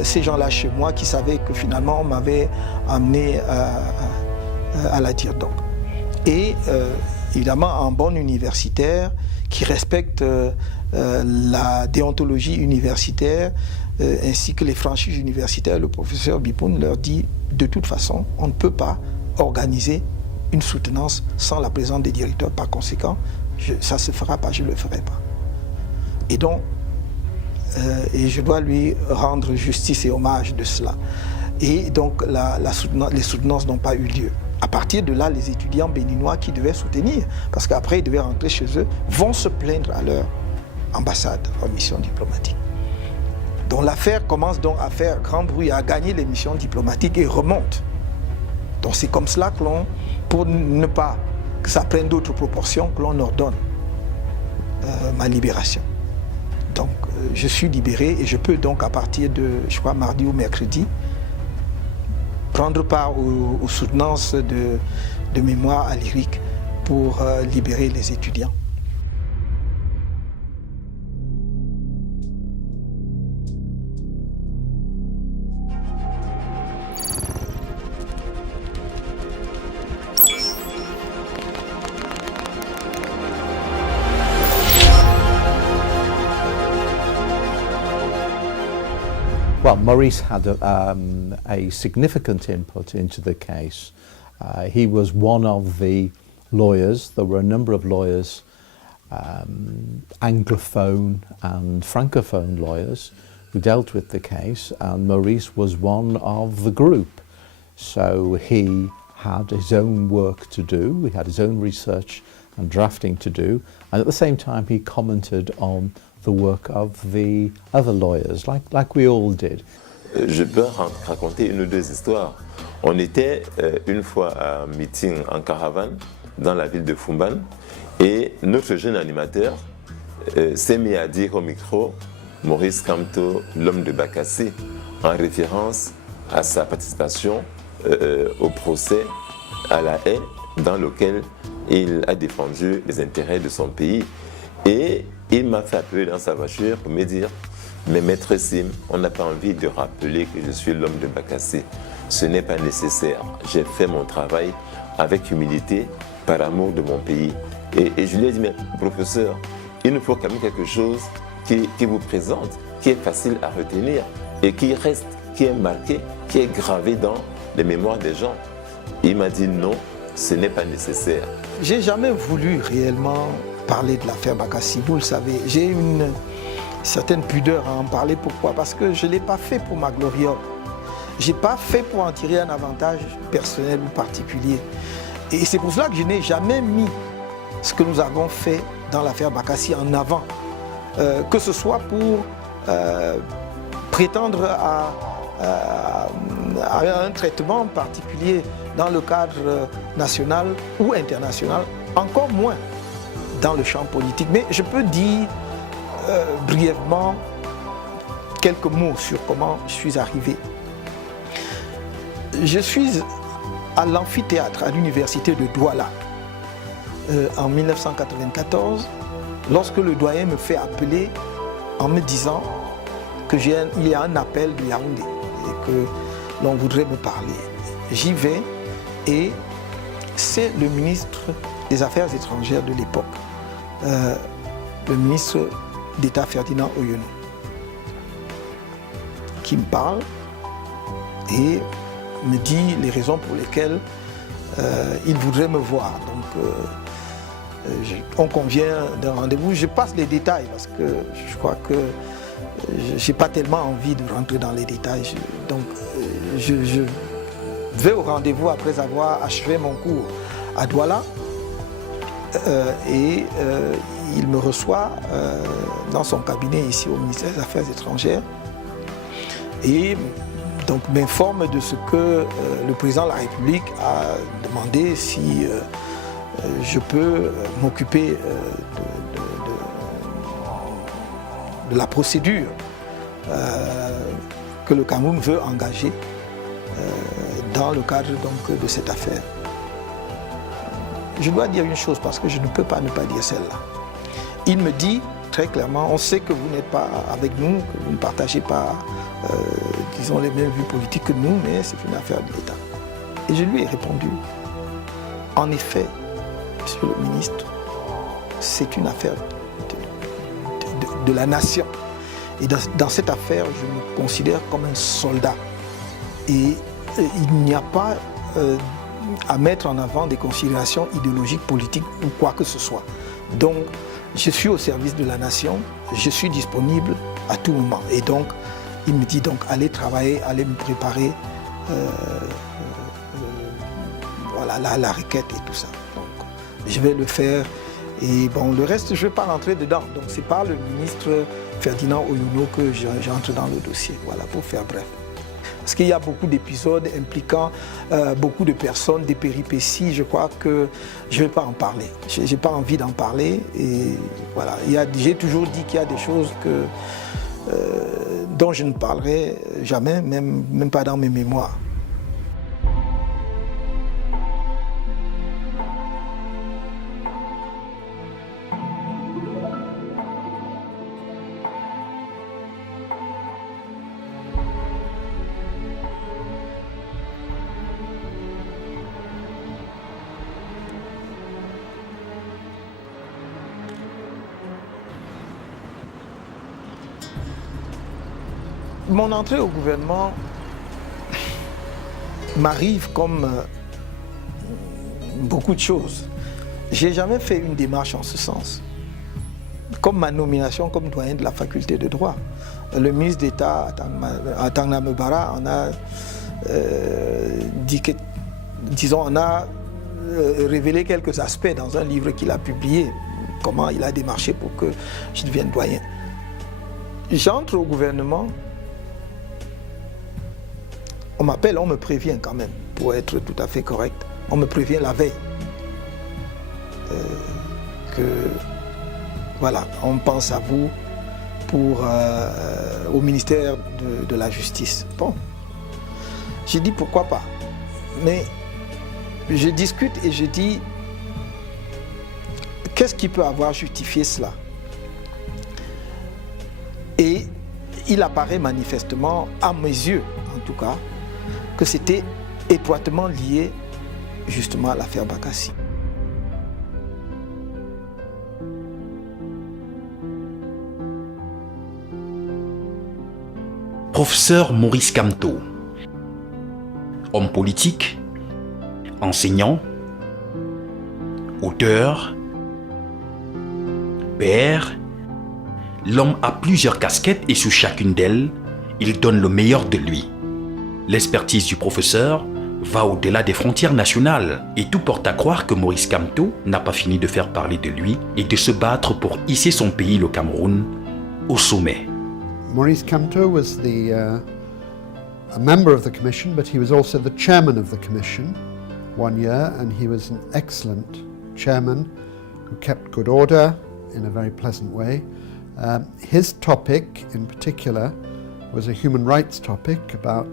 ces gens-là chez moi, qui savaient que finalement on m'avait amené à la Dirdon. Et évidemment, un bon universitaire qui respecte la déontologie universitaire, ainsi que les franchises universitaires, le professeur Bipoun leur dit de toute façon, on ne peut pas organiser une soutenance sans la présence des directeurs. Par conséquent, ça ne se fera pas, je ne le ferai pas. Et donc, et je dois lui rendre justice et hommage de cela. Et donc, les soutenances n'ont pas eu lieu. À partir de là, les étudiants béninois qui devaient soutenir, parce qu'après ils devaient rentrer chez eux, vont se plaindre à leur ambassade en mission diplomatique. Donc l'affaire commence donc à faire grand bruit, à gagner les missions diplomatiques et remonte. Donc c'est comme cela que pour ne pas que ça prenne d'autres proportions, que l'on ordonne ma libération. Donc je suis libéré et je peux donc à partir de, je crois, mardi ou mercredi, prendre part aux soutenances de mémoire à l'IRIC pour libérer les étudiants. Well, Maurice had a significant input into the case. He was one of the lawyers. There were a number of lawyers, Anglophone and Francophone lawyers, who dealt with the case, and Maurice was one of the group. So he had his own work to do, he had his own research and drafting to do, and at the same time he commented on the work of the other lawyers, like we all did. Je peux raconter une ou deux histoires. On était une fois à un meeting en caravane dans la ville de Fumban et notre jeune animateur s'est mis à dire au micro Maurice Kamto, l'homme de Bakassi, en référence à sa participation au procès à la haie dans lequel il a défendu les intérêts de son pays. Et il m'a fait appeler dans sa voiture pour me dire « Mais maître Sim, on n'a pas envie de rappeler que je suis l'homme de Bakassi. Ce n'est pas nécessaire. J'ai fait mon travail avec humilité par amour de mon pays. » Et je lui ai dit « Mais professeur, il nous faut quand même quelque chose qui vous présente, qui est facile à retenir et qui reste, qui est marqué, qui est gravé dans les mémoires des gens. » Il m'a dit « Non, ce n'est pas nécessaire. » J'ai jamais voulu réellement parler de l'affaire Bakassi, vous le savez. J'ai une certaine pudeur à en parler. Pourquoi? Parce que je ne l'ai pas fait pour ma gloriole. Je n'ai pas fait pour en tirer un avantage personnel ou particulier. Et c'est pour cela que je n'ai jamais mis ce que nous avons fait dans l'affaire Bakassi en avant. Que ce soit pour prétendre à un traitement particulier dans le cadre national ou international, encore moins dans le champ politique. Mais je peux dire brièvement quelques mots sur comment je suis arrivé. Je suis à l'amphithéâtre à l'université de Douala en 1994, lorsque le doyen me fait appeler en me disant qu'il y a un appel de Yaoundé et que l'on voudrait me parler. j'y vais et c'est le ministre des Affaires étrangères de l'époque, le ministre d'État Ferdinand Oyono, qui me parle et me dit les raisons pour lesquelles il voudrait me voir. Donc, on convient d'un rendez-vous. Je passe les détails parce que je crois que je n'ai pas tellement envie de rentrer dans les détails. Donc, je vais au rendez-vous après avoir achevé mon cours à Douala et il me reçoit dans son cabinet ici au ministère des Affaires étrangères et donc m'informe de ce que le président de la République a demandé si je peux m'occuper de la procédure que le Cameroun veut engager dans le cadre donc, de cette affaire. Je dois dire une chose parce que je ne peux pas ne pas dire celle-là. Il me dit très clairement, on sait que vous n'êtes pas avec nous, que vous ne partagez pas, disons, les mêmes vues politiques que nous, mais c'est une affaire de l'État. Et je lui ai répondu, en effet, Monsieur le ministre, c'est une affaire de la nation. Et dans cette affaire, je me considère comme un soldat. Et il n'y a pas à mettre en avant des considérations idéologiques, politiques ou quoi que ce soit. Donc, je suis au service de la nation, je suis disponible à tout moment. Et donc, il me dit donc, allez travailler, allez me préparer voilà, la requête et tout ça. Donc, je vais le faire. Et bon, le reste, je ne vais pas rentrer dedans. Donc, c'est par le ministre Ferdinand Oyono que j'entre dans le dossier. Voilà, pour faire bref. Parce qu'il y a beaucoup d'épisodes impliquant beaucoup de personnes, des péripéties. Je crois que je ne vais pas en parler. Je n'ai pas envie d'en parler. Et voilà, j'ai toujours dit qu'il y a des choses dont je ne parlerai jamais, même pas dans mes mémoires. Mon entrée au gouvernement m'arrive comme beaucoup de choses. Je n'ai jamais fait une démarche en ce sens. Comme ma nomination comme doyen de la faculté de droit. Le ministre d'État, Atangna Mebara, on a dit que, disons, on a révélé quelques aspects dans un livre qu'il a publié, comment il a démarché pour que je devienne doyen. J'entre au gouvernement. On m'appelle, on me prévient quand même, pour être tout à fait correct. On me prévient la veille que, voilà, on pense à vous au ministère de la Justice. Bon, j'ai dit pourquoi pas. Mais je discute et je dis, qu'est-ce qui peut avoir justifié cela? Et il apparaît manifestement, à mes yeux en tout cas, que c'était étroitement lié justement à l'affaire Bakassi. Professeur Maurice Kamto, homme politique, enseignant, auteur, père, l'homme a plusieurs casquettes et sous chacune d'elles, il donne le meilleur de lui. L'expertise du professeur va au-delà des frontières nationales et tout porte à croire que Maurice Kamto n'a pas fini de faire parler de lui et de se battre pour hisser son pays, le Cameroun, au sommet. Maurice Kamto was a member of the commission, but he was also the chairman of the commission 1 year, and he was an excellent chairman who kept good order in a very pleasant way. His topic in particular was a human rights topic about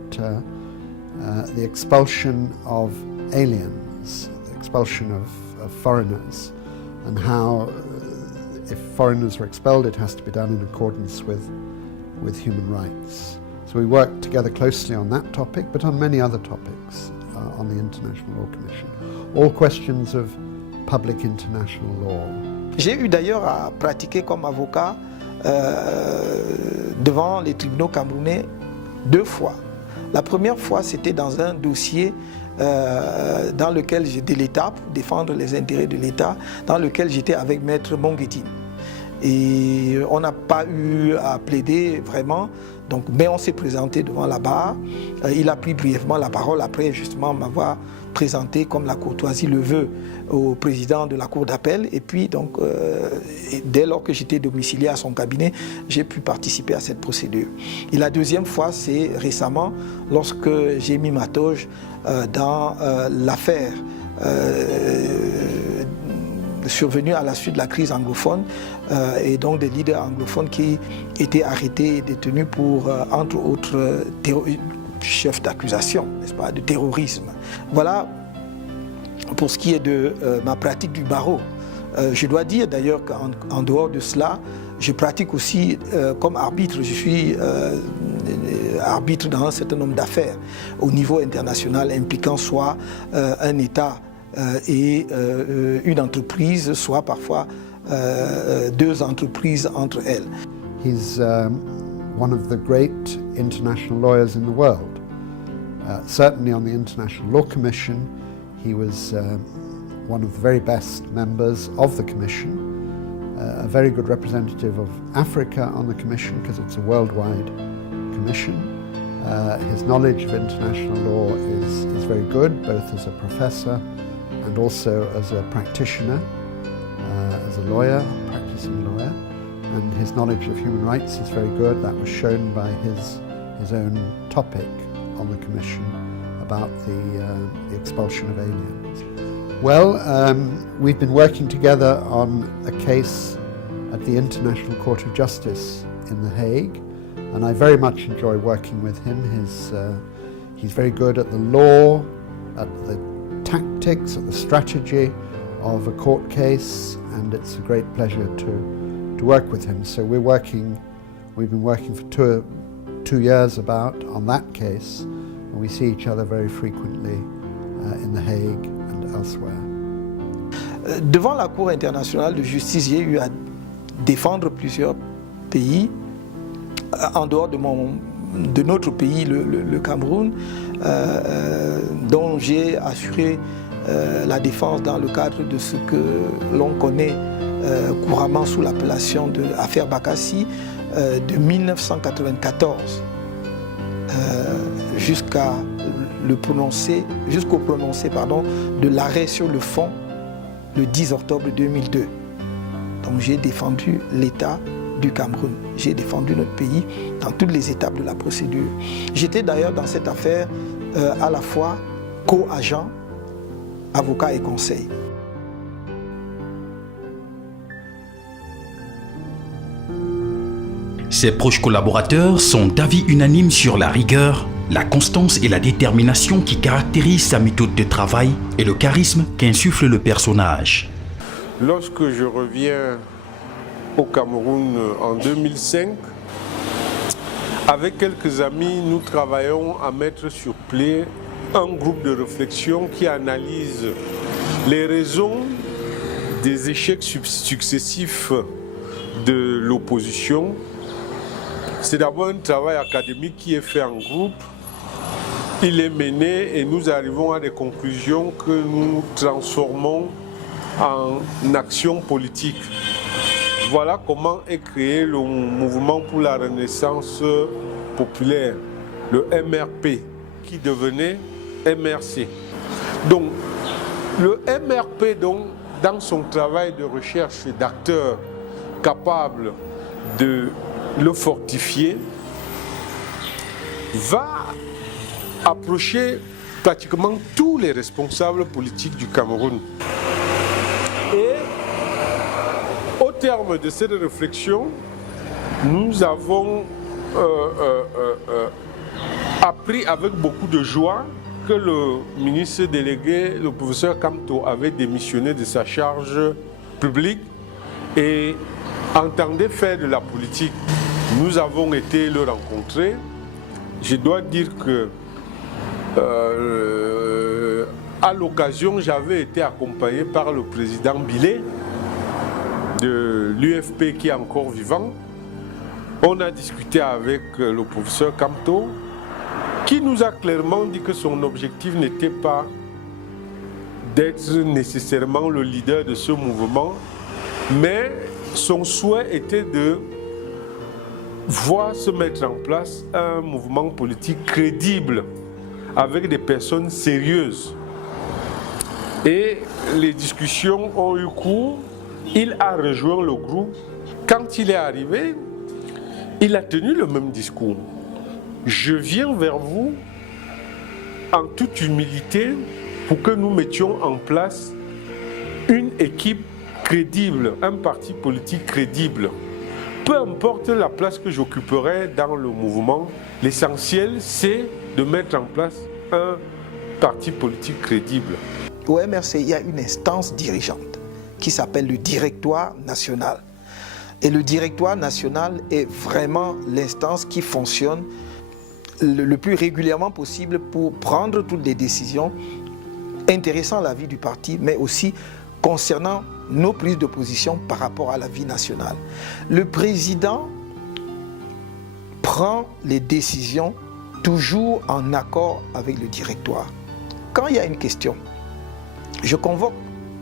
the expulsion of aliens, the expulsion of foreigners, and how if foreigners are expelled, it has to be done in accordance with human rights. So we worked together closely on that topic, but on many other topics. on the International Law Commission. All questions of public international law. J'ai eu d'ailleurs à pratiquer comme avocat devant les tribunaux camerounais 2 fois. La première fois, c'était dans un dossier dans lequel j'étais l'État, pour défendre les intérêts de l'État, dans lequel j'étais avec Maître Monguetine. Et on n'a pas eu à plaider vraiment, donc, mais on s'est présenté devant la barre. Il a pris brièvement la parole après justement m'avoir présenté, comme la courtoisie le veut, au président de la cour d'appel. Et puis, donc, dès lors que j'étais domicilié à son cabinet, j'ai pu participer à cette procédure. Et la deuxième fois, c'est récemment, lorsque j'ai mis ma toge dans l'affaire survenue à la suite de la crise anglophone et donc des leaders anglophones qui étaient arrêtés et détenus pour, entre autres, chefs d'accusation, n'est-ce pas, de terrorisme. Voilà pour ce qui est de ma pratique du barreau. Je dois dire d'ailleurs qu'en dehors de cela, je pratique aussi comme arbitre. Je suis arbitre dans un certain nombre d'affaires au niveau international impliquant soit un État et une entreprise, soit parfois 2 entreprises entre elles. He's one of the great international lawyers in the world. Certainly on the International Law Commission, he was one of the very best members of the Commission, a very good representative of Africa on the Commission because it's a worldwide commission. His knowledge of international law is very good, both as a professor and also as a practitioner, as a lawyer, practicing lawyer. And his knowledge of human rights is very good. That was shown by his own topic on the Commission about the expulsion of aliens. Well, we've been working together on a case at the International Court of Justice in The Hague, and I very much enjoy working with him. He's very good at the law, at the tactics, at the strategy of a court case, and it's a great pleasure to work with him. So we've been working for two years about on that case, and we see each other very frequently in The Hague and elsewhere. Devant la Cour internationale de justice, j'ai eu à défendre plusieurs pays en dehors de notre pays, le Cameroun, dont j'ai assuré la défense dans le cadre de ce que l'on connaît couramment sous l'appellation de l'affaire Bakassi de 1994 jusqu'au prononcé de l'arrêt sur le fond le 10 octobre 2002. Donc j'ai défendu l'État du Cameroun. J'ai défendu notre pays dans toutes les étapes de la procédure. J'étais d'ailleurs dans cette affaire à la fois co-agent, avocat et conseil. Ses proches collaborateurs sont d'avis unanimes sur la rigueur, la constance et la détermination qui caractérisent sa méthode de travail et le charisme qu'insuffle le personnage. Lorsque je reviens au Cameroun en 2005, avec quelques amis, nous travaillons à mettre sur pied un groupe de réflexion qui analyse les raisons des échecs successifs de l'opposition. C'est d'abord un travail académique qui est fait en groupe. Il est mené et nous arrivons à des conclusions que nous transformons en action politique. Voilà comment est créé le mouvement pour la renaissance populaire, le MRP, qui devenait MRC. Donc, le MRP, donc, dans son travail de recherche d'acteurs capables de le fortifier, va approcher pratiquement tous les responsables politiques du Cameroun. Et au terme de cette réflexion, nous avons appris avec beaucoup de joie que le ministre délégué, le professeur Kamto, avait démissionné de sa charge publique et entendait faire de la politique. Nous avons été le rencontrer. Je dois dire que À l'occasion, j'avais été accompagné par le président Bilé de l'UFP qui est encore vivant. On a discuté avec le professeur Kamto qui nous a clairement dit que son objectif n'était pas d'être nécessairement le leader de ce mouvement, mais son souhait était de voir se mettre en place un mouvement politique crédible avec des personnes sérieuses. Et les discussions ont eu cours. Il a rejoint le groupe. Quand il est arrivé, il a tenu le même discours. Je viens vers vous en toute humilité pour que nous mettions en place une équipe crédible, un parti politique crédible. Peu importe la place que j'occuperai dans le mouvement, l'essentiel c'est de mettre en place un parti politique crédible. Au MRC, il y a une instance dirigeante qui s'appelle le Directoire national. Et le Directoire national est vraiment l'instance qui fonctionne le plus régulièrement possible pour prendre toutes les décisions intéressant la vie du parti, mais aussi concernant nos prises de position par rapport à la vie nationale. Le président prend les décisions toujours en accord avec le directoire. Quand il y a une question, je convoque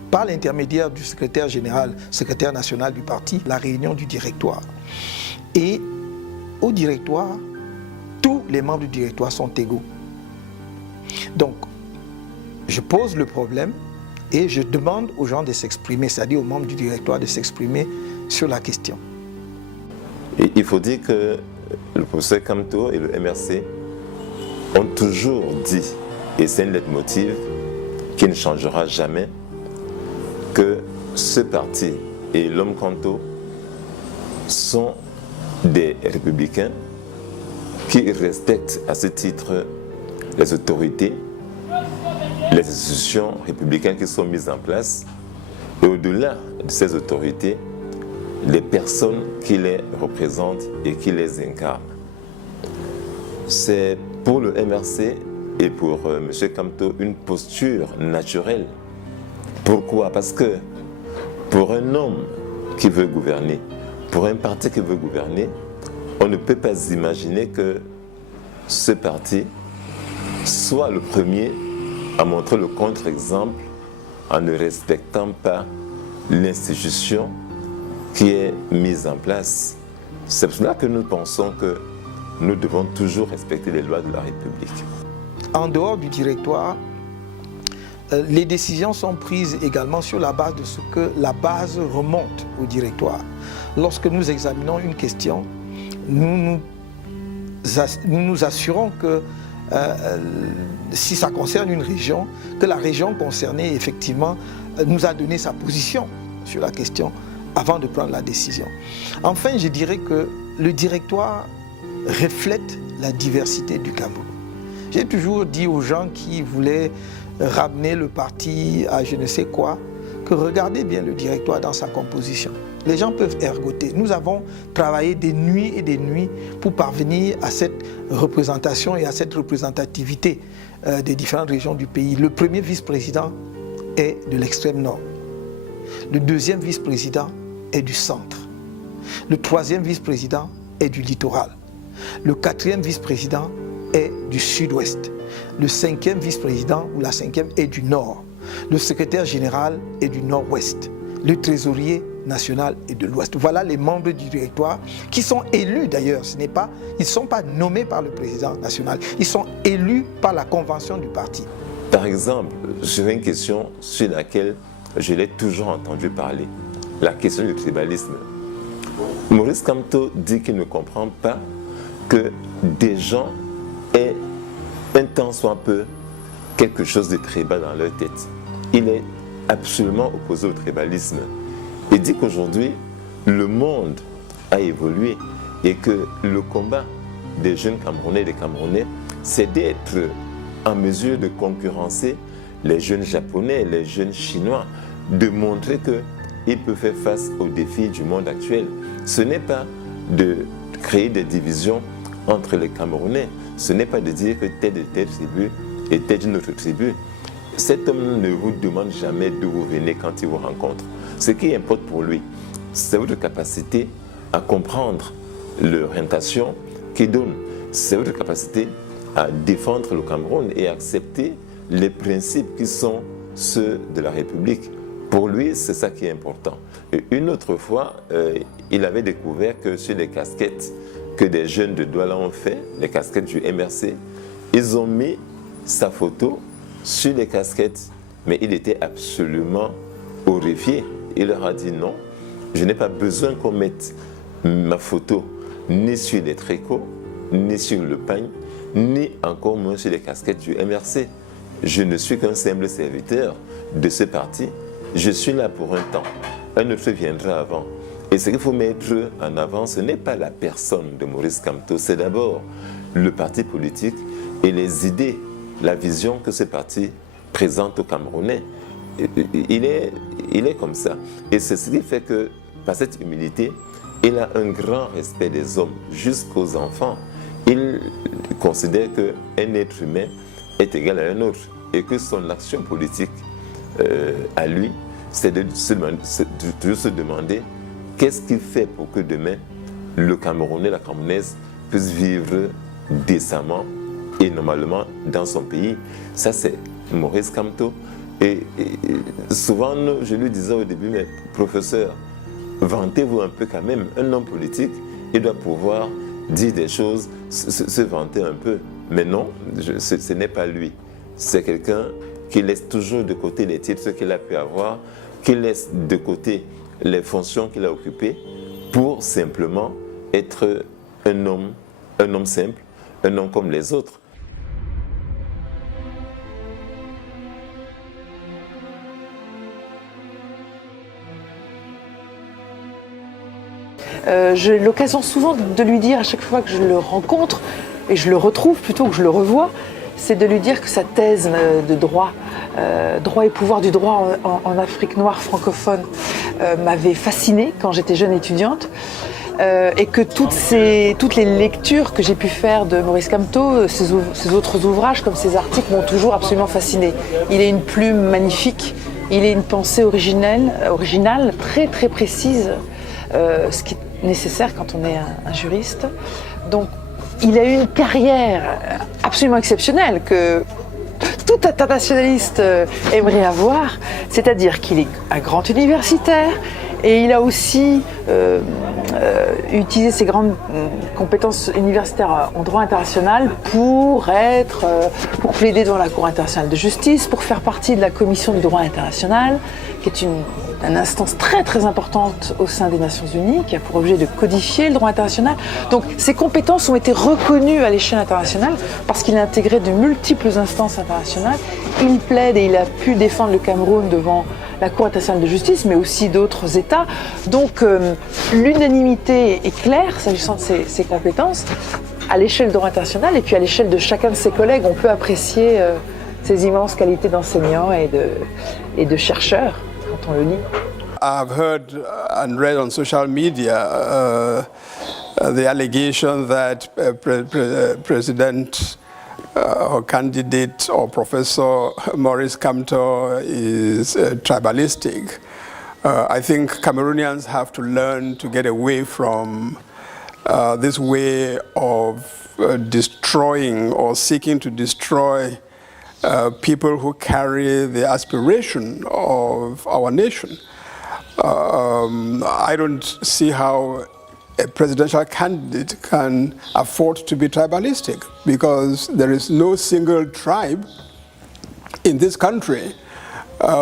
par l'intermédiaire du secrétaire général, secrétaire national du parti, la réunion du directoire. Et au directoire, tous les membres du directoire sont égaux. Donc, je pose le problème et je demande aux gens de s'exprimer, c'est-à-dire aux membres du directoire de s'exprimer sur la question. Et il faut dire que le professeur Kamto et le MRC ont toujours dit, et c'est un leitmotiv qui ne changera jamais, que ce parti et l'homme Kamto sont des républicains qui respectent à ce titre les autorités, les institutions républicaines qui sont mises en place, et au-delà de ces autorités, les personnes qui les représentent et qui les incarnent. C'est pour le MRC et pour M. Kamto une posture naturelle. Pourquoi? Parce que pour un homme qui veut gouverner, pour un parti qui veut gouverner, on ne peut pas imaginer que ce parti soit le premier à montrer le contre-exemple en ne respectant pas l'institution qui est mise en place. C'est pour cela que nous pensons que nous devons toujours respecter les lois de la République. En dehors du directoire, les décisions sont prises également sur la base de ce que la base remonte au directoire. Lorsque nous examinons une question, nous nous assurons que si ça concerne une région, que la région concernée effectivement nous a donné sa position sur la question avant de prendre la décision. Enfin, je dirais que le directoire reflète la diversité du Cameroun. J'ai toujours dit aux gens qui voulaient ramener le parti à je ne sais quoi, que regardez bien le directoire dans sa composition. Les gens peuvent ergoter. Nous avons travaillé des nuits et des nuits pour parvenir à cette représentation et à cette représentativité des différentes régions du pays. Le premier vice-président est de l'extrême nord. Le deuxième vice-président est du centre. Le troisième vice-président est du littoral. Le quatrième vice-président est du sud-ouest. Le cinquième vice-président ou la cinquième est du nord. Le secrétaire général est du nord-ouest. Le trésorier national est de l'ouest. Voilà les membres du directoire qui sont élus d'ailleurs. Ils ne sont pas nommés par le président national. Ils sont élus par la convention du parti. Par exemple, sur une question sur laquelle je l'ai toujours entendu parler, la question du tribalisme. Maurice Kamto dit qu'il ne comprend pas que des gens aient un tant soit peu quelque chose de tribal dans leur tête. Il est absolument opposé au tribalisme. Il dit qu'aujourd'hui, le monde a évolué et que le combat des jeunes Camerounais et des Camerounais, c'est d'être en mesure de concurrencer les jeunes Japonais, les jeunes Chinois, de montrer qu'ils peuvent faire face aux défis du monde actuel. Ce n'est pas de créer des divisions entre les Camerounais, ce n'est pas de dire que telle et telle tribu est telle d'une autre tribu. cet homme ne vous demande jamais d'où vous venez quand il vous rencontre. Ce qui importe pour lui, c'est votre capacité à comprendre l'orientation qu'il donne. C'est votre capacité à défendre le Cameroun et accepter les principes qui sont ceux de la République. Pour lui, c'est ça qui est important. Et une autre fois, il avait découvert que sur les casquettes que des jeunes de Douala ont fait, les casquettes du MRC, ils ont mis sa photo sur les casquettes, mais il était absolument horrifié. Il leur a dit non, je n'ai pas besoin qu'on mette ma photo ni sur les tricots, ni sur le pagne, ni encore moins sur les casquettes du MRC. Je ne suis qu'un simple serviteur de ce parti. Je suis là pour un temps. Un autre viendra avant. Et ce qu'il faut mettre en avant, ce n'est pas la personne de Maurice Kamto, c'est d'abord le parti politique et les idées, la vision que ce parti présente aux Camerounais. Il est comme ça. Et c'est ce qui fait que, par cette humilité, il a un grand respect des hommes, jusqu'aux enfants. Il considère qu'un être humain est égal à un autre et que son action politique à lui, c'est de se demander qu'est-ce qu'il fait pour que demain, le Camerounais, la Camerounaise puisse vivre décemment et normalement dans son pays. Ça, c'est Maurice Kamto. Et souvent, je lui disais au début, mais professeur, vantez-vous un peu quand même. Un homme politique, il doit pouvoir dire des choses, se vanter un peu. Mais non, ce n'est pas lui. C'est quelqu'un qui laisse toujours de côté les titres qu'il a pu avoir, qui laisse de côté les fonctions qu'il a occupées pour simplement être un homme simple, un homme comme les autres. J'ai l'occasion souvent de lui dire à chaque fois que je le rencontre, et je le retrouve plutôt que je le revois, c'est de lui dire que sa thèse de droit, droit et pouvoir du droit en Afrique noire francophone, m'avait fascinée quand j'étais jeune étudiante, et que toutes les lectures que j'ai pu faire de Maurice Kamto, ses autres ouvrages comme ses articles m'ont toujours absolument fascinée. Il a une plume magnifique, il a une pensée originale, très très précise, ce qui est nécessaire quand on est un juriste. Donc il a eu une carrière absolument exceptionnelle que tout internationaliste aimerait avoir, c'est-à-dire qu'il est un grand universitaire et il a aussi utilisé ses grandes compétences universitaires en droit international pour plaider devant la Cour internationale de justice, pour faire partie de la Commission du droit international, qui est une instance très très importante au sein des Nations Unies, qui a pour objet de codifier le droit international. Donc ces compétences ont été reconnues à l'échelle internationale parce qu'il a intégré de multiples instances internationales. Il plaide et il a pu défendre le Cameroun devant la Cour internationale de justice, mais aussi d'autres États. Donc l'unanimité est claire s'agissant de ses compétences à l'échelle du droit international et puis à l'échelle de chacun de ses collègues. On peut apprécier ses immenses qualités d'enseignant et de chercheur quand on le lit. I've heard and read on social media the allegation that President or candidate or Professor Maurice Kamto is tribalistic. I think Cameroonians have to learn to get away from this way of destroying or seeking to destroy people who carry the aspiration of our nation. I don't see how a presidential candidate can afford to be tribalistic, because there is no single tribe in this country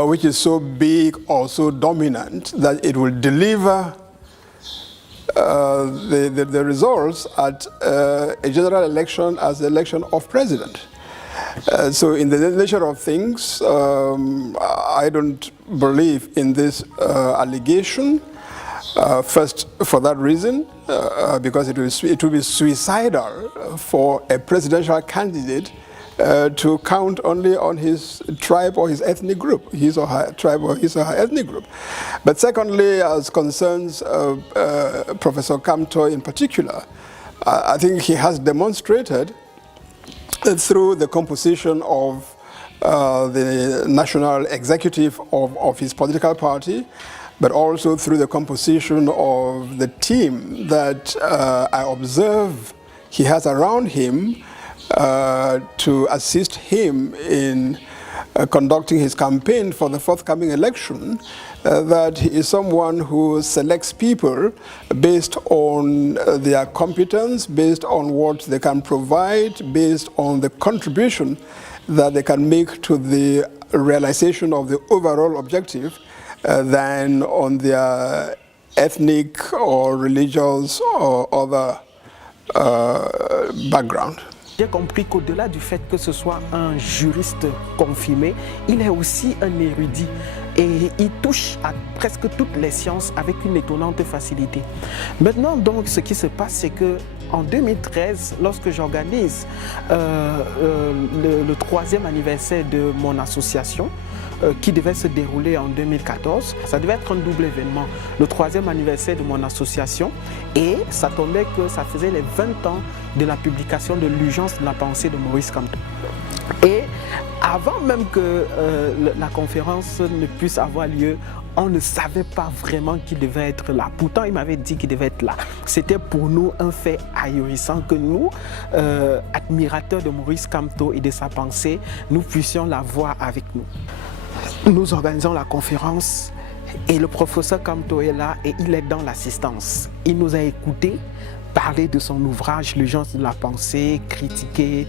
which is so big or so dominant that it will deliver the results at a general election as the election of president. So in the nature of things, I don't believe in this allegation. First, for that reason, because it will be suicidal for a presidential candidate to count only on his tribe or his ethnic group, his or her tribe or his or her ethnic group. But secondly, as concerns Professor Kamto in particular, I think he has demonstrated through the composition of the national executive of his political party, but also through the composition of the team that I observe he has around him to assist him in conducting his campaign for the forthcoming election, that he is someone who selects people based on their competence, based on what they can provide, based on the contribution that they can make to the realization of the overall objective, than on their ethnic or religious or other background. J'ai compris qu'au-delà du fait que ce soit un juriste confirmé, il est aussi un érudit et il touche à presque toutes les sciences avec une étonnante facilité. Maintenant, donc, ce qui se passe, c'est que en 2013, lorsque j'organise le 3e anniversaire de mon association, qui devait se dérouler en 2014. Ça devait être un double événement, le 3e anniversaire de mon association, et ça tombait que ça faisait les 20 ans de la publication de l'urgence de la pensée de Maurice Kamto. Et avant même que la conférence ne puisse avoir lieu, on ne savait pas vraiment qu'il devait être là. Pourtant, il m'avait dit qu'il devait être là. C'était pour nous un fait ahurissant que nous, admirateurs de Maurice Kamto et de sa pensée, nous puissions la voir avec nous. Nous organisons la conférence et le professeur Kamto est là et il est dans l'assistance. Il nous a écoutés parler de son ouvrage, L'urgence de la pensée, critiqué,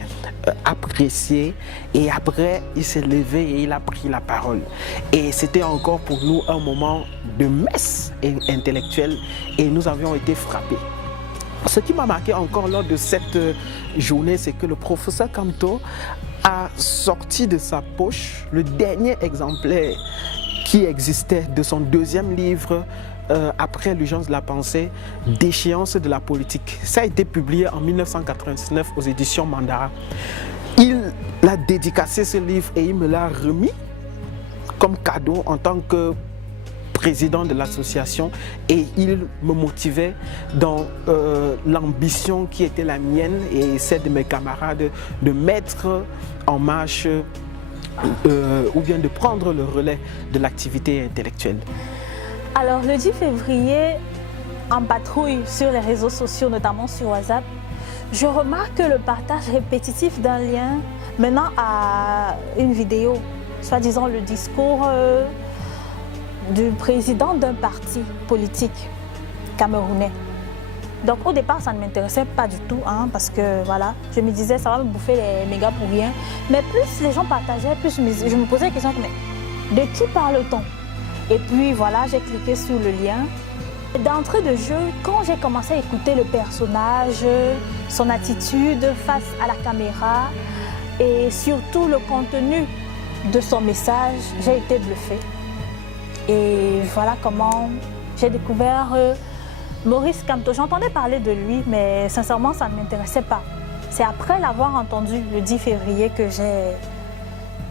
apprécié, et après il s'est levé et il a pris la parole. Et c'était encore pour nous un moment de messe intellectuelle et nous avions été frappés. Ce qui m'a marqué encore lors de cette journée, c'est que le professeur Kamto a sorti de sa poche le dernier exemplaire qui existait de son 2e livre après l'urgence de la pensée, Déchéance de la politique. Ça a été publié en 1999 aux éditions Mandara. Il a dédicacé ce livre et il me l'a remis comme cadeau en tant que président de l'association, et il me motivait dans l'ambition qui était la mienne et celle de mes camarades de mettre en marche ou bien de prendre le relais de l'activité intellectuelle. Alors le 10 février, en patrouille sur les réseaux sociaux, notamment sur WhatsApp, je remarque le partage répétitif d'un lien menant à une vidéo, soi-disant le discours du président d'un parti politique camerounais. Donc au départ, ça ne m'intéressait pas du tout, parce que voilà, je me disais ça va me bouffer les mégas pour rien. Mais plus les gens partageaient, plus je me posais la question, mais de qui parle-t-on? Et puis voilà, j'ai cliqué sur le lien. D'entrée de jeu, quand j'ai commencé à écouter le personnage, son attitude face à la caméra et surtout le contenu de son message, j'ai été bluffée. Et voilà comment j'ai découvert Maurice Kamto. J'entendais parler de lui, mais sincèrement, ça ne m'intéressait pas. C'est après l'avoir entendu le 10 février que j'ai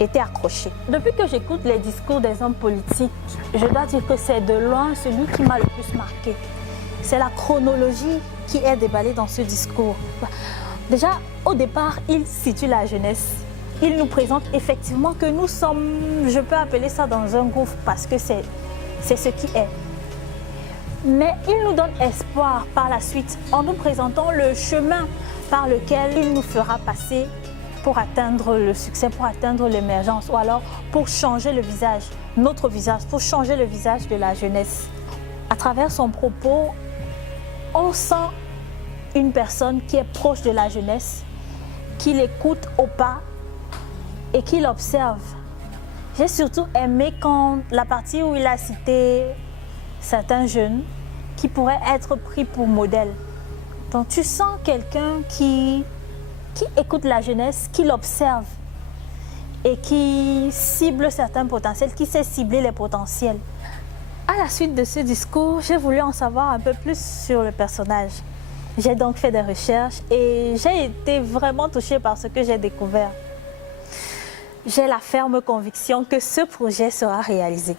été accrochée. Depuis que j'écoute les discours des hommes politiques, je dois dire que c'est de loin celui qui m'a le plus marqué. C'est la chronologie qui est déballée dans ce discours. Déjà, au départ, il situe la jeunesse. Il nous présente effectivement que nous sommes, je peux appeler ça dans un gouffre parce que c'est ce qui est. Mais il nous donne espoir par la suite en nous présentant le chemin par lequel il nous fera passer pour atteindre le succès, pour atteindre l'émergence ou alors pour changer le visage, notre visage, pour changer le visage de la jeunesse. À travers son propos, on sent une personne qui est proche de la jeunesse, qui l'écoute au pas et qui l'observe. J'ai surtout aimé quand la partie où il a cité certains jeunes qui pourraient être pris pour modèle. Donc tu sens quelqu'un qui écoute la jeunesse, qui l'observe et qui cible certains potentiels, qui sait cibler les potentiels. À la suite de ce discours, j'ai voulu en savoir un peu plus sur le personnage. J'ai donc fait des recherches et j'ai été vraiment touchée par ce que j'ai découvert. J'ai la ferme conviction que ce projet sera réalisé.